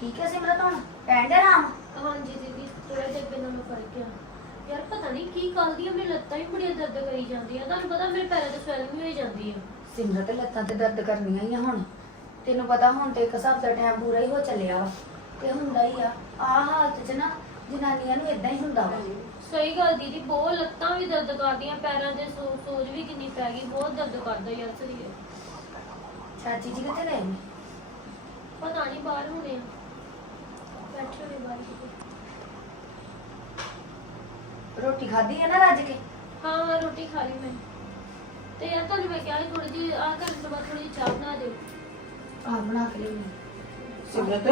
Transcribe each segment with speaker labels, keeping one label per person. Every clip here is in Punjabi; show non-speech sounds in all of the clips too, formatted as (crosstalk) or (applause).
Speaker 1: ਠੀਕ ਹੈ ਸਿਮਰਤ ਹੁਣ? ਪੈਂਡ ਆਰਾਮ?
Speaker 2: ਹਾਂਜੀ ਦੀਦੀ ਥੋੜਾ ਜਿਹਾ ਅੱਗੇ ਨਾਲੋਂ ਫ਼ਰਕ ਆ ਯਾਰ ਪਤਾ ਨਹੀਂ ਕੀ ਗੱਲ ਦੀ ਆ ਮੇਰੀ ਲੱਤਾਂ ਹੀ ਬੜੀਆਂ ਦਰਦ ਕਰੀ ਜਾਂਦੀਆਂ। ਤੁਹਾਨੂੰ ਪਤਾ ਮੇਰੇ ਪੈਰਾਂ ਤੇ ਸਵੈਲਿੰਗ ਹੋਈ ਜਾਂਦੀ ਆ।
Speaker 1: ਸਿਮਰਤ ਲੱਤਾਂ ਤੇ ਦਰਦ ਕਰਨੀਆਂ ਹੀ ਆ ਹੁਣ। ਤੈਨੂੰ ਪਤਾ ਹੁਣ ਤੇ ਇੱਕ ਹਿਸਾਬ ਦਾ ਟਾਈਮ ਪੂਰਾ ਹੀ ਹੋ ਚੱਲਿਆ ਵਾ। ਤੇ ਹੁੰਦਾ ਹੀ ਆ ਆ ਹਾਲਤ 'ਚ ਨਾ ਜਨਾਨੀਆਂ ਨੂੰ ਇਦਾਂ ਹੀ ਹੁੰਦਾ ਵਾ।
Speaker 2: ਸਹੀ ਗੱਲ ਦੀਦੀ ਬਹੁਤ ਲੱਤਾਂ ਵੀ ਦਰਦ ਕਰਦੀਆਂ ਪੈਰਾਂ ਤੇ ਸੋ- ਸੋਜ ਵੀ ਕਿੰਨੀ ਪੈ ਗਈ ਬਹੁਤ ਦਰਦ ਕਰਦਾ ਯਾਰ ਸਰੀਰ।
Speaker 1: ਚਾਚੀ ਜੀ ਕਿੱਥੇ ਗਏ ਨੇ?
Speaker 2: ਪਤਾ ਨਹੀਂ ਬਾਹਰ ਹੋਣੇ ਆ। ਬੈਠੇ ਹੋਣੇ ਬਾਹਰ ਕਿਤੇ
Speaker 1: ਰੋਟੀ ਖਾਧੀ ਹੈ ਨਾ ਰੱਜ ਕੇ?
Speaker 2: ਹਾਂ ਰੋਟੀ ਖਾ ਲਈ ਮੈਂ। ਤੇ ਯਾਰ ਤੁਹਾਨੂੰ ਮੈਂ ਕਿਹਾ ਸੀ ਥੋੜੀ ਜਿਹੀ ਆ ਕਰਨ ਤੋਂ ਬਾਅਦ ਥੋੜੀ ਜਿਹੀ ਚਾਹ ਬਣਾ ਦਿਓ।
Speaker 1: ਆ ਬਣਾ ਕੇ ਲਈ ਸਿਮਰਤ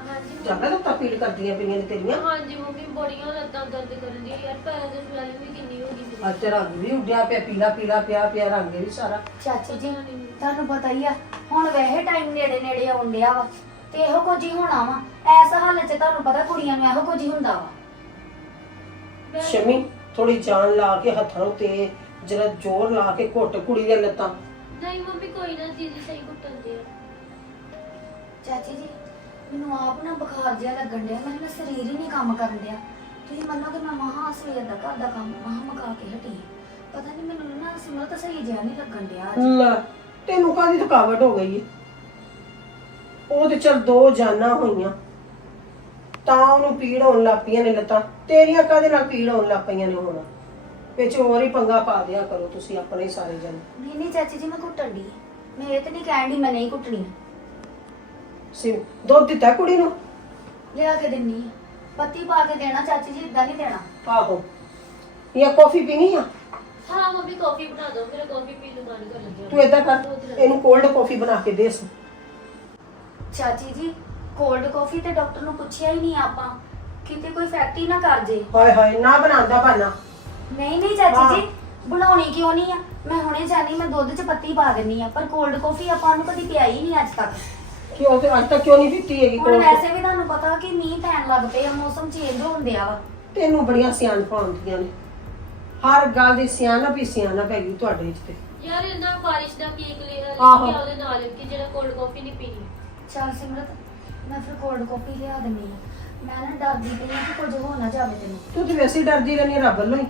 Speaker 1: ਹਾਂਜੀ ਜ਼ਿਆਦਾ ਲੱਤਾਂ ਪੀੜ ਕਰਦੀਆਂ ਪਈਆਂ ਨੇ ਤੇਰੀਆਂ।
Speaker 2: ਹਾਂਜੀ ਮੰਮੀ ਬੜੀਆਂ ਲੱਤਾਂ ਦਰਦ ਕਰਨ ਦੀ ਯਾਰ ਪੈਰਾਂ ਦੇ ਸਵੈਲਿੰਗ ਵੀ ਕਿੰਨੀ ਹੋ ਗਈ
Speaker 1: ਮੇਰੀ। ਅੱਜ ਤੇ ਰੰਗ ਵੀ ਉੱਡਿਆ ਪਿਆ ਪੀਲਾ ਪੀਲਾ ਪਿਆ ਪਿਆ ਰੰਗ ਵੀ ਸਾਰਾ। ਚਾਚੀ ਜੀ ਤੁਹਾਨੂੰ ਪਤਾ ਹੀ ਆ ਹੁਣ ਵੈਸੇ ਟਾਈਮ ਨੇੜੇ ਨੇੜੇ ਆਉਣ ਡਿਆ ਵਾ। ਤੇ ਇਹੋ ਕੁਝ ਹੀ ਹੋਣਾ ਵਾ। ਐਸ ਹਾਲਤ 'ਚ ਤੁਹਾਨੂੰ ਪਤਾ ਕੁੜੀਆਂ ਨੂੰ ਇਹੋ ਕੁਝ ਹੀ ਹੁੰਦਾ ਵਾ। ਸ਼ਮੀ ਥੋੜੀ ਜਾਨ ਲਾ ਕੇ ਹੱਥਾਂ ਤੇ ਜਰਾ ਜ਼ੋਰ ਲਾ ਕੇ ਘੁੱਟ ਕੁੜੀ ਦੀਆਂ ਲੱਤਾਂ।
Speaker 2: ਨਹੀਂ ਮੰਮੀ ਕੋਈ ਨਾ ਦੀਦੀ ਸਹੀ ਕੁੱਟਣ ਦੇ ਚਾਚੀ ਜੀ ਮੈਨੂੰ ਆਪ ਨਾ ਬੁਖਾਰ ਜਿਹਾ ਲੱਗਣ ਡਿਆ। ਮੈਨੂੰ ਨਾ ਸਰੀਰ ਹੀ ਨਹੀਂ ਕੰਮ ਕਰਨ ਡਿਆ। ਤੁਸੀਂ ਮੰਨੋਗੇ ਮੈਂ ਮਹਾ ਸਵੇਰ ਦਾ ਘਰ ਦਾ ਕੰਮ ਮਹਾ ਮੁਕਾ ਕੇ ਹਟੀ ਹਾਂ। ਪਤਾ ਨਹੀਂ ਮੈਨੂੰ ਨਾ ਸਿਮਰਤ ਸਹੀ ਜਿਹਾ ਨਹੀਂ ਲੱਗਣ ਡਿਆ ਅੱਜ।
Speaker 1: ਲੈ ਤੈਨੂੰ ਕਾਹਦੀ ਥਕਾਵਟ ਹੋ ਗਈ ਏ? ਉਹ ਤੇ ਚਲ ਦੋ ਜਾਨਾਂ ਹੋਈਆਂ। ਤਾਂ ਉਹਨੂੰ ਪੀੜ ਹੋਣ ਲੱਗ ਪਈਆਂ ਨੇ ਲੱਤਾਂ। ਤੇਰੀਆਂ ਕਾਹਦੇ ਨਾਲ ਪੀੜ ਹੋਣ ਲੱਗ ਪਈਆਂ ਨੇ ਹੁਣ? ਵਿੱਚ ਹੋਰ ਹੀ ਪੰਗਾ ਪਾ ਦਿਆ ਕਰੋ ਤੁਸੀਂ ਆਪਣੇ ਹੀ ਸਾਰੇ ਜਨ
Speaker 2: ਨਹੀਂ ਨਹੀਂ ਚਾਚੀ ਜੀ ਮੈਂ ਘੁੱਟਣ ਦੀ ਮੈਂ ਇਹ ਤੇ ਨਹੀਂ ਕਹਿਣ ਦੀ ਮੈਂ ਨਹੀਂ ਘੁੱਟਣੀ
Speaker 1: ਸਿਮ ਦੁੱਧ ਦਿੱਤਾ ਕੁੜੀ ਨੂੰ?
Speaker 2: ਲਿਆ ਕੇ ਦਿੰਨੀ ਆ। ਪੱਤੀ ਪਾ ਕੇ ਦੇਣਾ ਚਾਚੀ ਜੀ ਇਦਾਂ ਨਹੀਂ ਦੇਣਾ।
Speaker 1: ਆਹੋ। ਜਾਂ ਕੌਫੀ ਪੀਣੀ ਆ?
Speaker 2: ਹਾਂ ਮੰਮੀ ਕਾਫੀ ਬਣਾ ਦਿਓ ਮੇਰਾ ਕਾਫੀ ਪੀਣ ਨੂੰ ਮਨ
Speaker 1: ਕਰ ਲੱਗਿਆ। ਤੂੰ ਏਦਾਂ ਕਰ ਇਹਨੂੰ ਕੋਲਡ ਕੌਫੀ ਬਣਾ ਕੇ ਦੇ ਸ।
Speaker 2: ਚਾਚੀ ਜੀ ਕੋਲਡ ਕਾਫੀ ਤੇ ਡਾਕਟਰ ਨੂੰ ਪੁੱਛਿਆ ਹੀ ਨਹੀਂ ਆਪਾਂ। ਕਿਤੇ ਕੋਈ ਫੈਕਟ ਹੀ ਨਾ ਕਰ ਜੇ।
Speaker 1: ਹਾਏ ਹਾਏ ਨਾ ਬਣਾਉਂਦਾ ਬਾਨਾ
Speaker 2: ਨਹੀਂ ਨਹੀਂ ਚਾਚੀ। ਜੀ ਬਣਾਉਣੀ ਕਿਉਂ ਨਹੀਂ ਆ? ਮੈਂ ਹੁਣੇ ਜਾਣੀ ਮੈਂ ਦੁੱਧ 'ਚ ਪੱਤੀ ਪਾ ਦਿੰਨੀ ਆ ਪਰ ਕੋਲਡ ਕਾਫੀ ਆਪਾਂ ਨੂੰ ਕਦੀ ਪਿਆਈ ਨਹੀਂ ਅੱਜ ਤੱਕ।
Speaker 1: ਕਿਉਂ ਤੇ ਅੱਜ ਤੱਕ ਕਿਉਂ ਨਹੀਂ ਪੀਤੀ ਹੈਗੀ
Speaker 2: ਹੁਣ ਕੋਲਡ ਵੈਸੇ ਵੀ ਤੁਹਾਨੂੰ ਪਤਾ ਕਿ ਮੀਂਹ ਪੈਣ ਲੱਗ ਪਏ ਆ ਮੌਸਮ ਚੇਂਜ ਹੋਣ ਡਿਆ ਵਾ।
Speaker 1: ਤੈਨੂੰ ਬੜੀਆਂ ਸਿਆਣਪਾਂ ਆਉਂਦੀਆਂ ਨੇ। ਹਰ ਗੱਲ ਦੀ ਸਿਆਣਪ ਹੀ ਸਿਆਣਪ ਹੈਗੀ ਤੁਹਾਡੇ ਵਿੱਚ ਤੇ।
Speaker 2: ਯਾਰ ਇਹਨਾਂ ਬਾਰਿਸ਼ ਦਾ ਕੇਕ ਲੈ ਲੈ ਆਹੋ। ਕੇ ਉਹਦੇ ਨਾਲ ਕਿ ਜਿਹੜਾ ਕੋਲਡ ਕਾਫੀ ਨਹੀਂ ਪੀਣੀ। ਚੱਲ ਸਿਮਰਤ ਮੈਂ ਫਿਰ ਕੋਲਡ ਕਾਫੀ ਲਿਆ ਦਿੰਨੀ ਆ ਮੈਂ ਨਾ ਡਰਦੀ ਪਈ ਆ ਕਿ ਕੁਝ ਹੋ ਨਾ ਜਾਵੇ ਤੈਨੂੰ।
Speaker 1: ਤੂੰ ਤੇ ਵੈਸੇ ਹੀ ਡਰਦੀ ਰਹਿੰਦੀ ਹੈ ਰੱਬ ਵੱਲੋਂ ਹੀ।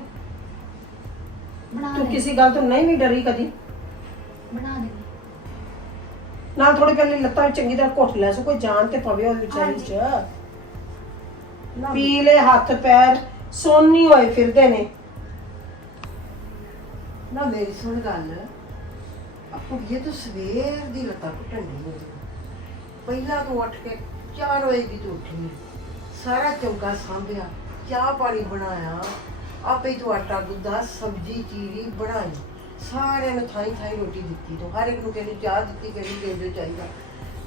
Speaker 1: ਬਣਾ ਤੂੰ ਦੇ। ਕਿਸੇ ਗੱਲ ਤੋਂ ਨਹੀਂ ਵੀ ਡਰੀ ਕਦੀ। ਬਣਾ ਦੇ। ਨਾਲ ਥੋੜੀ ਪਹਿਲੇ ਲੱਤਾਂ ਵਿੱਚ ਚੰਗੀ ਤਰ੍ਹਾਂ ਘੁੱਟ ਲੈ ਸੋ ਕੋਈ ਜਾਨ ਤੇ ਪਵੇ ਉਹ ਵਿਚਾਰੀ ਚ। ਪੀਲੇ ਹੱਥ ਪੈਰ ਸੋਨੀ ਹੋਏ ਫਿਰਦੇ ਨੇ। ਨਾ ਮੇਰੀ ਸੁਣ ਗੱਲ। ਆ ਕੁੜੀਏ ਤੂੰ ਸਵੇਰ ਦੀ ਲੱਤਾਂ ਘੁੱਟਣ ਦੀ ਪਹਿਲਾਂ ਤੂੰ ਉੱਠ ਕੇ 4 ਵਜੇ ਦੀ ਤੂੰ ਉੱਠੀ ਸਾਰਾ ਚੌਗਾ ਸਾਂਭਿਆ ਚਾਹ ਪਾਣੀ ਬਣਾਇਆ। ਆਪੇ ਤੂੰ ਆਟਾ ਗੁੱਦਾ ਸਬਜ਼ੀ ਚੀਰੀ ਬਣਾਈ। ਸਾਰਿਆਂ ਨੂੰ ਥਾਈ ਥਾਈ ਰੋਟੀ ਦਿੱਤੀ ਤੂੰ। ਹਰ ਇੱਕ ਨੂੰ ਕਹਿੰਦੀ ਚਾਹ ਦਿੱਤੀ ਕਹਿੰਦੀ ਟੇਬਲ ਚਾਹੀਦਾ।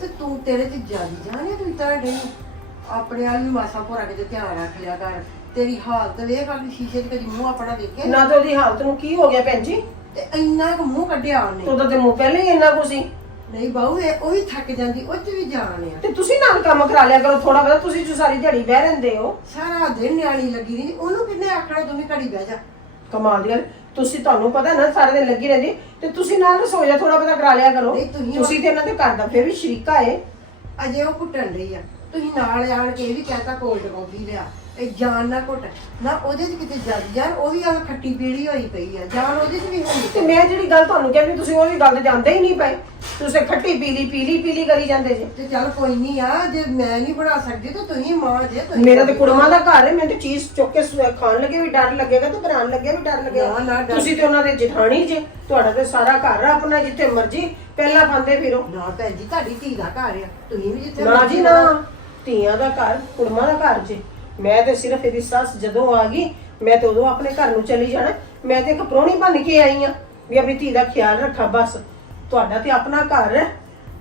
Speaker 1: ਤੇ ਤੂੰ ਤੇਰੇ ਤੇ ਜਾਨੀ ਜਾਣੇ ਤੂੰ ਇਤਰਾ ਨਹੀਂ ਆਪਣੇ ਵਾਲੀ ਨੂੰ ਮਾਸਾ ਭੋਰਾ ਕੇ ਤੇ ਧਿਆਨ ਰੱਖ ਲਿਆ ਕਰ। ਤੇਰੀ ਹਾਲਤ ਵੇਖ ਆ ਸ਼ੀਸ਼ੇ 'ਚ ਕਦੀ ਮੂੰਹ ਆਪਣਾ ਵੇਖਿਆ ਨਾ? ਤੇ ਉਹਦੀ ਹਾਲਤ ਨੂੰ ਕੀ ਹੋ ਗਿਆ ਭੈਣ ਜੀ? ਤੇ ਇੰਨਾ ਕੁ ਮੂੰਹ ਕੱਢਿਆ ਉਹਨੇ। ਉਹਦਾ ਤੇ ਮੂੰਹ ਪਹਿਲੇ ਹੀ ਇੰਨਾ ਕੁ ਸੀ। ਨਹੀਂ ਬਾਹੂ ਇਹ ਉਹ ਵੀ ਥੱਕ ਜਾਂਦੀ ਉਹ ਚ ਵੀ ਜਾਣ ਆ। ਤੇ ਤੁਸੀਂ ਨਾਲ ਕੰਮ ਕਰਾ ਲਿਆ ਕਰੋ ਥੋੜਾ ਬਹੁਤਾ ਤੁਸੀਂ ਜੋ ਸਾਰੀ ਦਿਹਾੜੀ ਬਹਿ ਰਹਿੰਦੇ ਹੋ। ਸਾਰਾ ਦਿਨ ਨਿਆਣੀ ਲੱਗੀ ਰਹੀ ਉਹਨੂੰ ਕਿੰਨੇ ਆਖਣਾ ਤੂੰ ਵੀ ਘੜੀ ਬਹਿ ਜਾ। ਕਮਾਲ ਦੀ ਗੱਲ ਤੁਸੀਂ ਤੁਹਾਨੂੰ ਪਤਾ ਨਾ ਸਾਰੇ ਦਿਨ ਲੱਗੀ ਰਹਿੰਦੀ ਤੇ ਤੁਸੀਂ ਨਾਲ ਰਸੋਈ ਦਾ ਥੋੜਾ ਬਹੁਤਾ ਕਰਾ ਲਿਆ ਕਰੋ। ਨਹੀਂ, ਤੁਸੀਂ- ਤੁਸੀਂ ਤੇ ਇਹਨਾਂ ਦੇ ਘਰ ਦਾ ਫਿਰ ਵੀ ਸ਼ਰੀਕਾ ਏ। ਅਜੇ ਉਹ ਘੁੱਟਣ ਰਹੀ ਆ। ਤੁਸੀਂ ਨਾਲ ਆਣ ਕੇ ਇਹ ਵੀ ਕਹਤਾ ਕੋਲਡ ਕਾਫੀ ਲਿਆ। ਇਹ ਜਾਨ ਨਾ ਘੁੱਟ। ਨਾ ਉਹਦੇ ਚ ਕਿਤੇ ਜਦ ਯਾਰ ਉਹ ਵੀ ਆ ਖੱਟੀ ਪੀੜੀ ਹੋਈ ਪਈ ਆ। ਜਾਨ ਉਹਦੇ ਚ ਵੀ ਤੇ ਹੋਈ ਮੈਂ ਜਿਹੜੀ ਗੱਲ ਤੁਹਾਨੂੰ ਕਿਹਾ ਵੀ ਤੁਸੀਂ ਉਹਦੀ ਗੱਲ ਤੇ ਜਾਂਦੇ ਹੀ ਨਹੀਂ ਪਏ। ਤੁਸੀਂ ਖੱਟੀ ਪੀਲੀ ਪੀਲੀ ਪੀਲੀ ਕਰੀ ਜਾਂਦੇ ਜੇ। ਤੇ ਚੱਲ ਕੋਈ ਨਹੀਂ ਆ ਜੇ ਮੈਂ ਨਹੀਂ ਬਣਾ ਸਕਦੀ ਤਾਂ ਤੁਸੀਂ ਮਾਂ ਜੇ ਤੁਸੀਂ ਮੇਰਾ ਤੇ ਕੁੜਮਾ ਦਾ ਘਰ ਹੈ ਮੈਨੂੰ ਤੇ ਚੀਜ਼ ਚੁੱਕ ਕੇ ਸ- ਖਾਣ ਲੱਗੇ ਵੀ ਡਰ ਲੱਗੇਗਾ ਤੇ ਬਣਾਉਣ ਲੱਗੇ ਵੀ ਡਰ ਨਾ, ਨਾ, ਲੱਗੇਗਾ ਡਰ- ਤੁਸੀਂ ਤੇ ਉਹਨਾਂ ਦੇ ਜਠਾਣੀ ਜੇ ਤੁਹਾਡਾ ਤੇ ਸਾਰਾ ਘਰ ਆ ਆਪਣਾ ਜਿੱਥੇ ਮਰਜ਼ੀ ਪਹਿਲਾਂ ਪਾਉਂਦੇ ਫਿਰੋ। ਨਾ ਭੈਣ ਜੀ ਤੁਹਾਡੀ ਧੀ ਦਾ ਘਰ ਆ ਤੁਸੀਂ ਵੀ ਜਿੱਥੇ ਨਾ ਮਰਜ਼ੀ ਜੀ ਨਾ। ਰਹੋ। ਧੀਆਂ ਦਾ ਘਰ ਕੁੜਮਾ ਦਾ ਘਰ ਜੇ। ਮੈਂ ਤੇ ਸਿਰਫ ਇਹਦੀ ਸੱਸ ਜਦੋਂ ਆ ਗਈ ਮੈਂ ਤੇ ਉਦੋਂ ਆਪਣੇ ਘਰ ਨੂੰ ਚਲੀ ਜਾਣਾ। ਮੈਂ ਤੇ ਇੱਕ ਪ੍ਰਾਹੁਣੀ ਬਣ ਕੇ ਆਈ ਆ ਵੀ ਆਪਣੀ ਧੀ ਦਾ ਖਿਆਲ ਰੱਖਾਂ ਬਸ। ਤੁਹਾਡਾ ਤੇ ਆਪਣਾ ਘਰ ਹੈ।